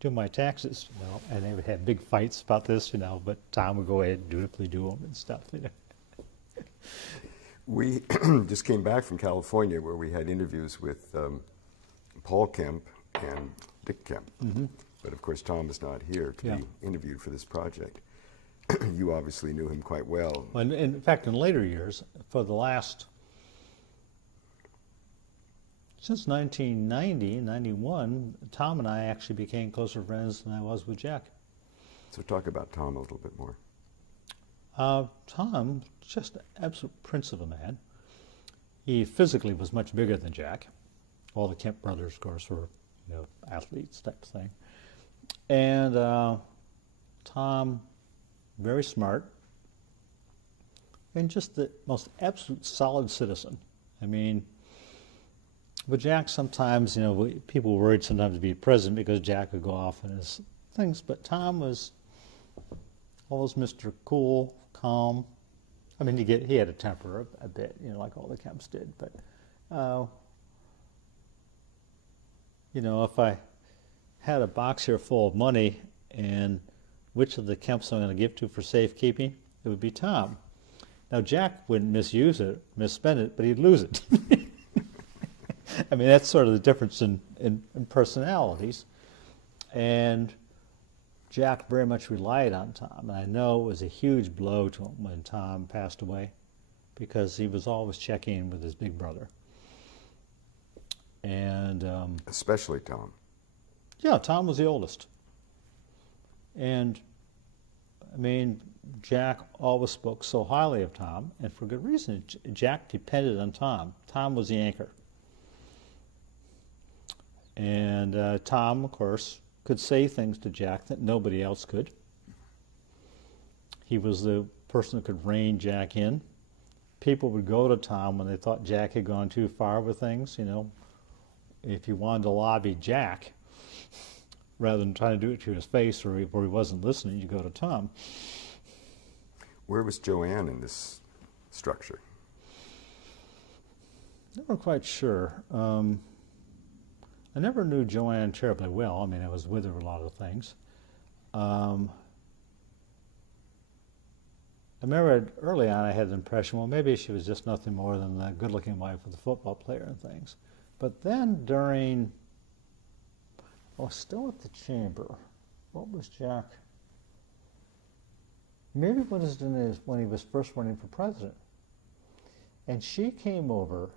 do my taxes," and they would have big fights about this, but Tom would go ahead and dutifully do them and stuff, We just came back from California where we had interviews with Paul Kemp and Dick Kemp. Mm-hmm. But of course, Tom is not here to be interviewed for this project. You obviously knew him quite well. And in fact, in later years, for the last, since 1990, 91, Tom and I actually became closer friends than I was with Jack. So talk about Tom a little bit more. Tom, just an absolute prince of a man. He physically was much bigger than Jack. All the Kemp brothers, of course, were athletes type of thing. And Tom, very smart, and just the most absolute solid citizen. I mean, with Jack sometimes, people were worried sometimes to be president because Jack would go off on his things, but Tom was always Mr. Cool, calm. I mean, he had a temper a bit, you know, like all the Kemps did. But, you know, if I had a box here full of money and which of the Kemps I'm going to give to for safekeeping, it would be Tom. Now, Jack wouldn't misuse it, misspend it, but he'd lose it. I mean, that's sort of the difference in personalities. And Jack very much relied on Tom. And I know it was a huge blow to him when Tom passed away because he was always checking in with his big brother. And especially Tom. Yeah, Tom was the oldest. And, I mean, Jack always spoke so highly of Tom, and for good reason. Jack depended on Tom. Tom was the anchor. And Tom, of course, could say things to Jack that nobody else could. He was the person that could rein Jack in. People would go to Tom when they thought Jack had gone too far with things, you know. If you wanted to lobby Jack, rather than trying to do it to his face or where he wasn't listening, you go to Tom. Where was Joanne in this structure? Never quite sure. I never knew Joanne terribly well. I mean, I was with her a lot of things. I remember early on I had the impression, well, maybe she was just nothing more than the good-looking wife of the football player and things. But then during, still at the chamber, what was Jack? Maybe it was when he was first running for president. And she came over,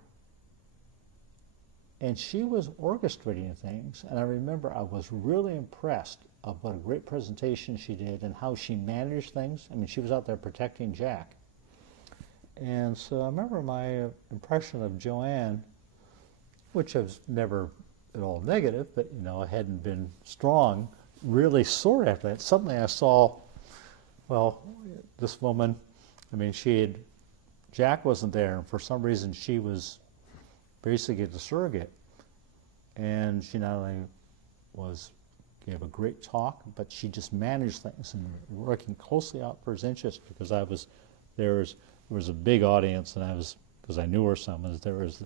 and she was orchestrating things. And I remember I was really impressed of what a great presentation she did and how she managed things. I mean, she was out there protecting Jack. And so I remember my impression of Joanne, which was never at all negative, but, you know, it hadn't been strong, really soared after that. Suddenly I saw, well, this woman, I mean, Jack wasn't there, and for some reason she was basically the surrogate. And she not only gave a great talk, but she just managed things and working closely out for his interest, because there was a big audience, and because I knew her some, and there was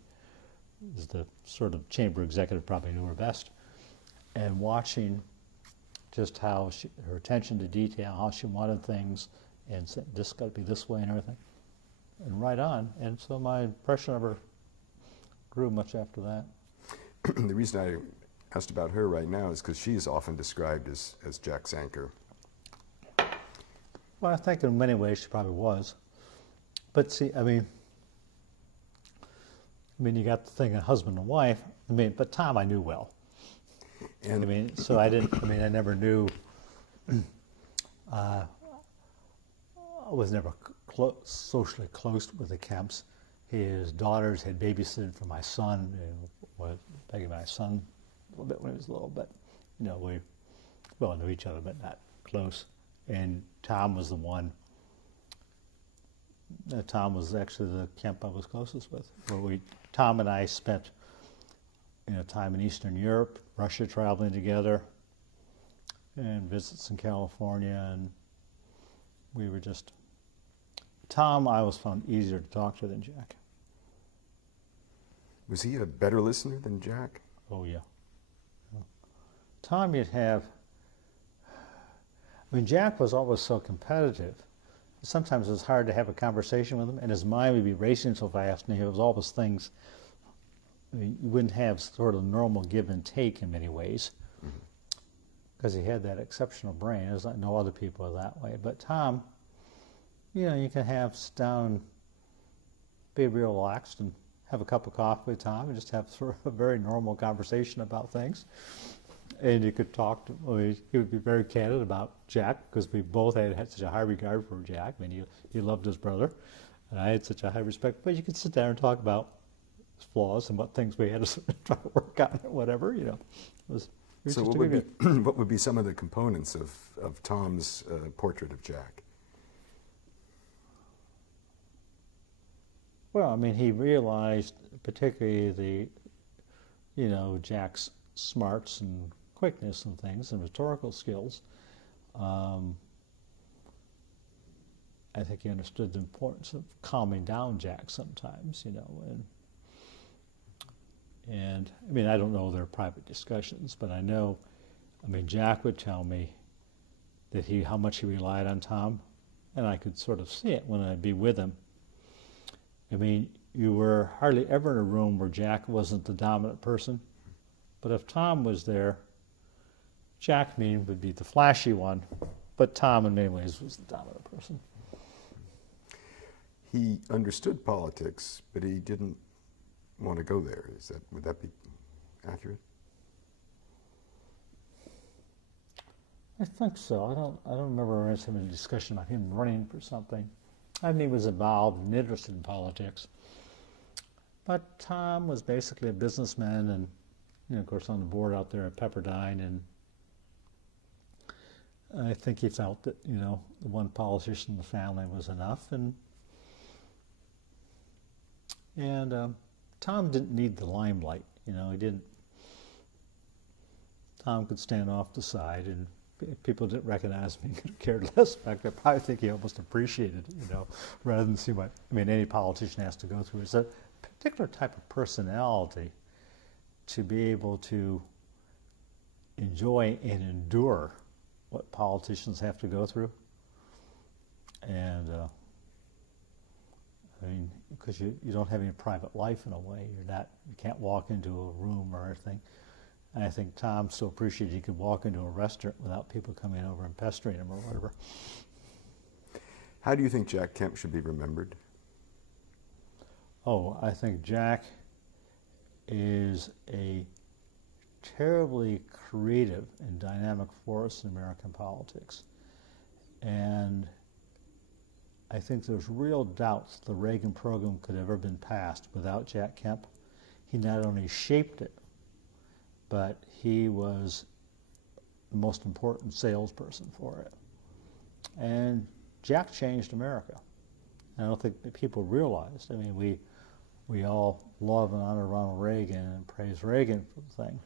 the sort of chamber executive probably knew her best, and watching just how her attention to detail, how she wanted things, and said, this got to be this way and everything, and right on. And so my impression of her grew much after that. The reason I asked about her right now is because she is often described as Jack's anchor. Well, I think in many ways she probably was. But see, I mean, you got the thing of husband and wife. I mean, but Tom I knew well. And I mean, so I never knew. I was never socially close with the Kemps. His daughters had babysitted for my son, Peggy, my son, a little bit when he was little, but, you know, we well knew each other, but not close. And Tom was the one. Tom was actually the Kemp I was closest with. Tom and I spent, you know, time in Eastern Europe, Russia, traveling together, and visits in California, and we were just. Tom, I always found easier to talk to than Jack. Was he a better listener than Jack? Oh, yeah. Tom, you'd have. I mean, Jack was always so competitive. Sometimes it was hard to have a conversation with him, and his mind would be racing so fast, and he was always things. I mean, you wouldn't have sort of normal give and take in many ways, because he had that exceptional brain. There's like no other people are that way. But Tom, you know, you can sit down and be real relaxed and have a cup of coffee with Tom and just have sort of a very normal conversation about things. And you could talk to, he would be very candid about Jack, because we both had such a high regard for Jack. I mean, he loved his brother, and I had such a high respect. But you could sit there and talk about his flaws and what things we had to try to work on, or whatever, you know. So what would be some of the components of Tom's portrait of Jack? Well, I mean, he realized particularly Jack's smarts and quickness and things and rhetorical skills. I think he understood the importance of calming down Jack sometimes, you know, and I mean, I don't know their private discussions, but I know, I mean, Jack would tell me that how much he relied on Tom, and I could sort of see it when I'd be with him. I mean, you were hardly ever in a room where Jack wasn't the dominant person, but if Tom was there, Jack, would be the flashy one, but Tom in many ways was the dominant person. He understood politics, but he didn't want to go there. Would that be accurate? I think so. I don't remember us having a discussion about him running for something. I mean, he was involved and interested in politics. But Tom was basically a businessman and, you know, of course, on the board out there at Pepperdine, and I think he felt that, you know, the one politician in the family was enough, and Tom didn't need the limelight, you know, he didn't. Tom could stand off the side, and if people didn't recognize him, he could have cared less back there. I probably think he almost appreciated it, you know, rather than see what, I mean, any politician has to go through. It's a particular type of personality to be able to enjoy and endure what politicians have to go through. And I mean, because you don't have any private life in a way. You can't walk into a room or anything. And I think Tom so appreciated he could walk into a restaurant without people coming over and pestering him or whatever. How do you think Jack Kemp should be remembered? Oh, I think Jack is a terribly creative and dynamic force in American politics. And I think there's real doubts the Reagan program could have ever been passed without Jack Kemp. He not only shaped it, but he was the most important salesperson for it. And Jack changed America. I don't think that people realized. I mean, we all love and honor Ronald Reagan and praise Reagan for the thing.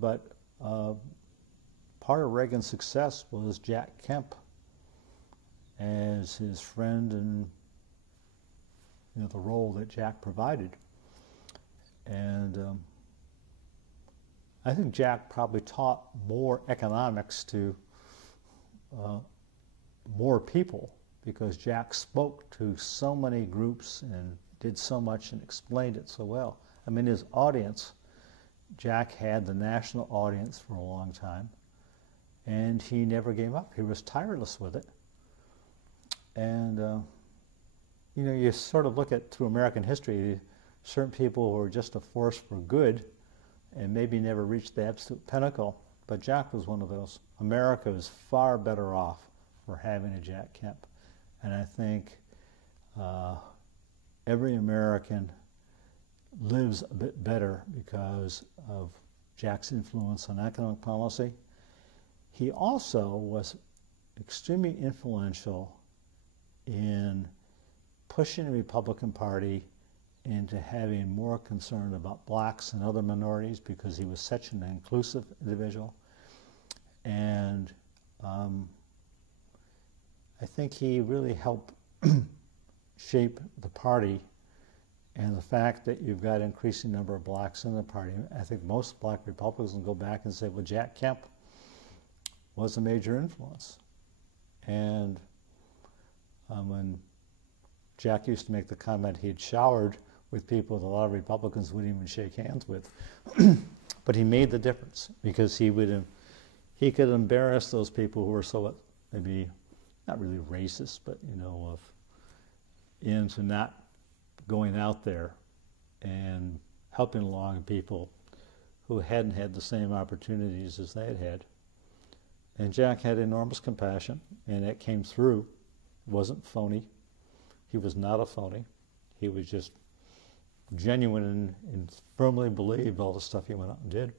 But part of Reagan's success was Jack Kemp as his friend and, you know, the role that Jack provided. And I think Jack probably taught more economics to more people because Jack spoke to so many groups and did so much and explained it so well. I mean, his audience, Jack had the national audience for a long time, and he never gave up. He was tireless with it. And, you know, you sort of look at through American history, certain people who were just a force for good and maybe never reached the absolute pinnacle, but Jack was one of those. America is far better off for having a Jack Kemp. And I think every American lives a bit better because of Jack's influence on economic policy. He also was extremely influential in pushing the Republican Party into having more concern about blacks and other minorities because he was such an inclusive individual. And I think he really helped shape the party, and the fact that you've got an increasing number of blacks in the party. I think most black Republicans will go back and say, well, Jack Kemp was a major influence. And when Jack used to make the comment he had showered with people that a lot of Republicans wouldn't even shake hands with. But he made the difference because he could embarrass those people who were so maybe not really racist, but you know, into not going out there and helping along people who hadn't had the same opportunities as they had had. And Jack had enormous compassion, and that came through. It wasn't phony. He was not a phony. He was just genuine and firmly believed all the stuff he went out and did.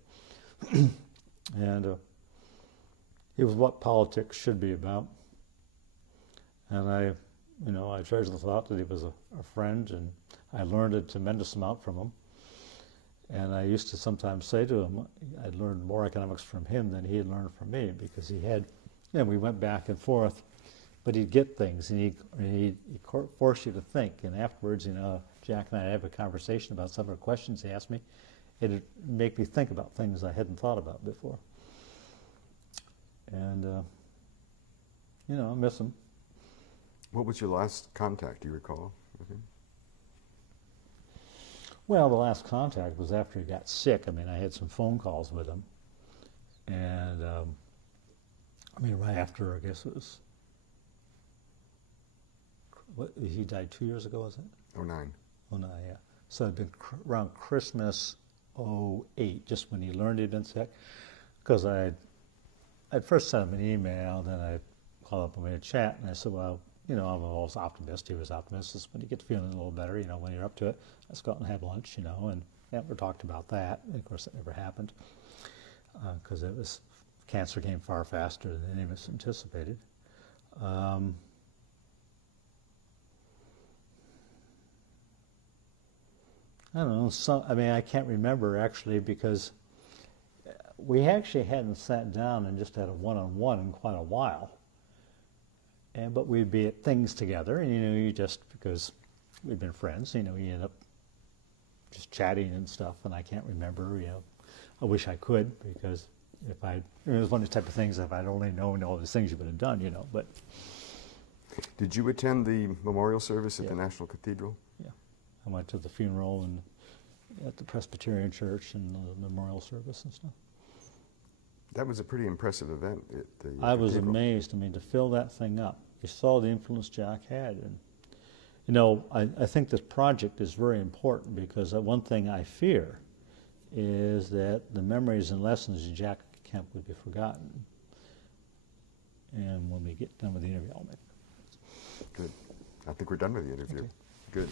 And it was what politics should be about. And I treasure the thought that he was a friend, and I learned a tremendous amount from him. And I used to sometimes say to him, I'd learned more economics from him than he had learned from me, because he had, we went back and forth, but he'd get things, and he'd force you to think. And afterwards, Jack and I have a conversation about some of the questions he asked me. It'd make me think about things I hadn't thought about before. And, I miss him. What was your last contact, do you recall, with him? Well, the last contact was after he got sick. I had some phone calls with him. And, right after, I guess it was, he died 2 years ago, was it? 09. 09, yeah. So it'd been around Christmas '08, just when he learned he'd been sick. Because I'd first sent him an email, then I called up and we had a chat, and I said, well, I'm always optimist. He was optimist. When you get feeling a little better, when you're up to it, let's go out and have lunch, and never talked about that. And of course, it never happened because cancer came far faster than any of us anticipated. I don't know. I can't remember actually, because we actually hadn't sat down and just had a one-on-one in quite a while. But we'd be at things together, and because we'd been friends, you end up just chatting and stuff. And I can't remember. I wish I could, because it was one of the type of things, if I'd only known all these things you would have done, But did you attend the memorial service at the National Cathedral? Yeah, I went to the funeral and at the Presbyterian Church and the memorial service and stuff. That was a pretty impressive event. I was amazed. To fill that thing up. You saw the influence Jack had. And, I think this project is very important, because one thing I fear is that the memories and lessons of Jack Kemp would be forgotten. And when we get done with the interview, I'll make it. Good. I think we're done with the interview. Okay. Good.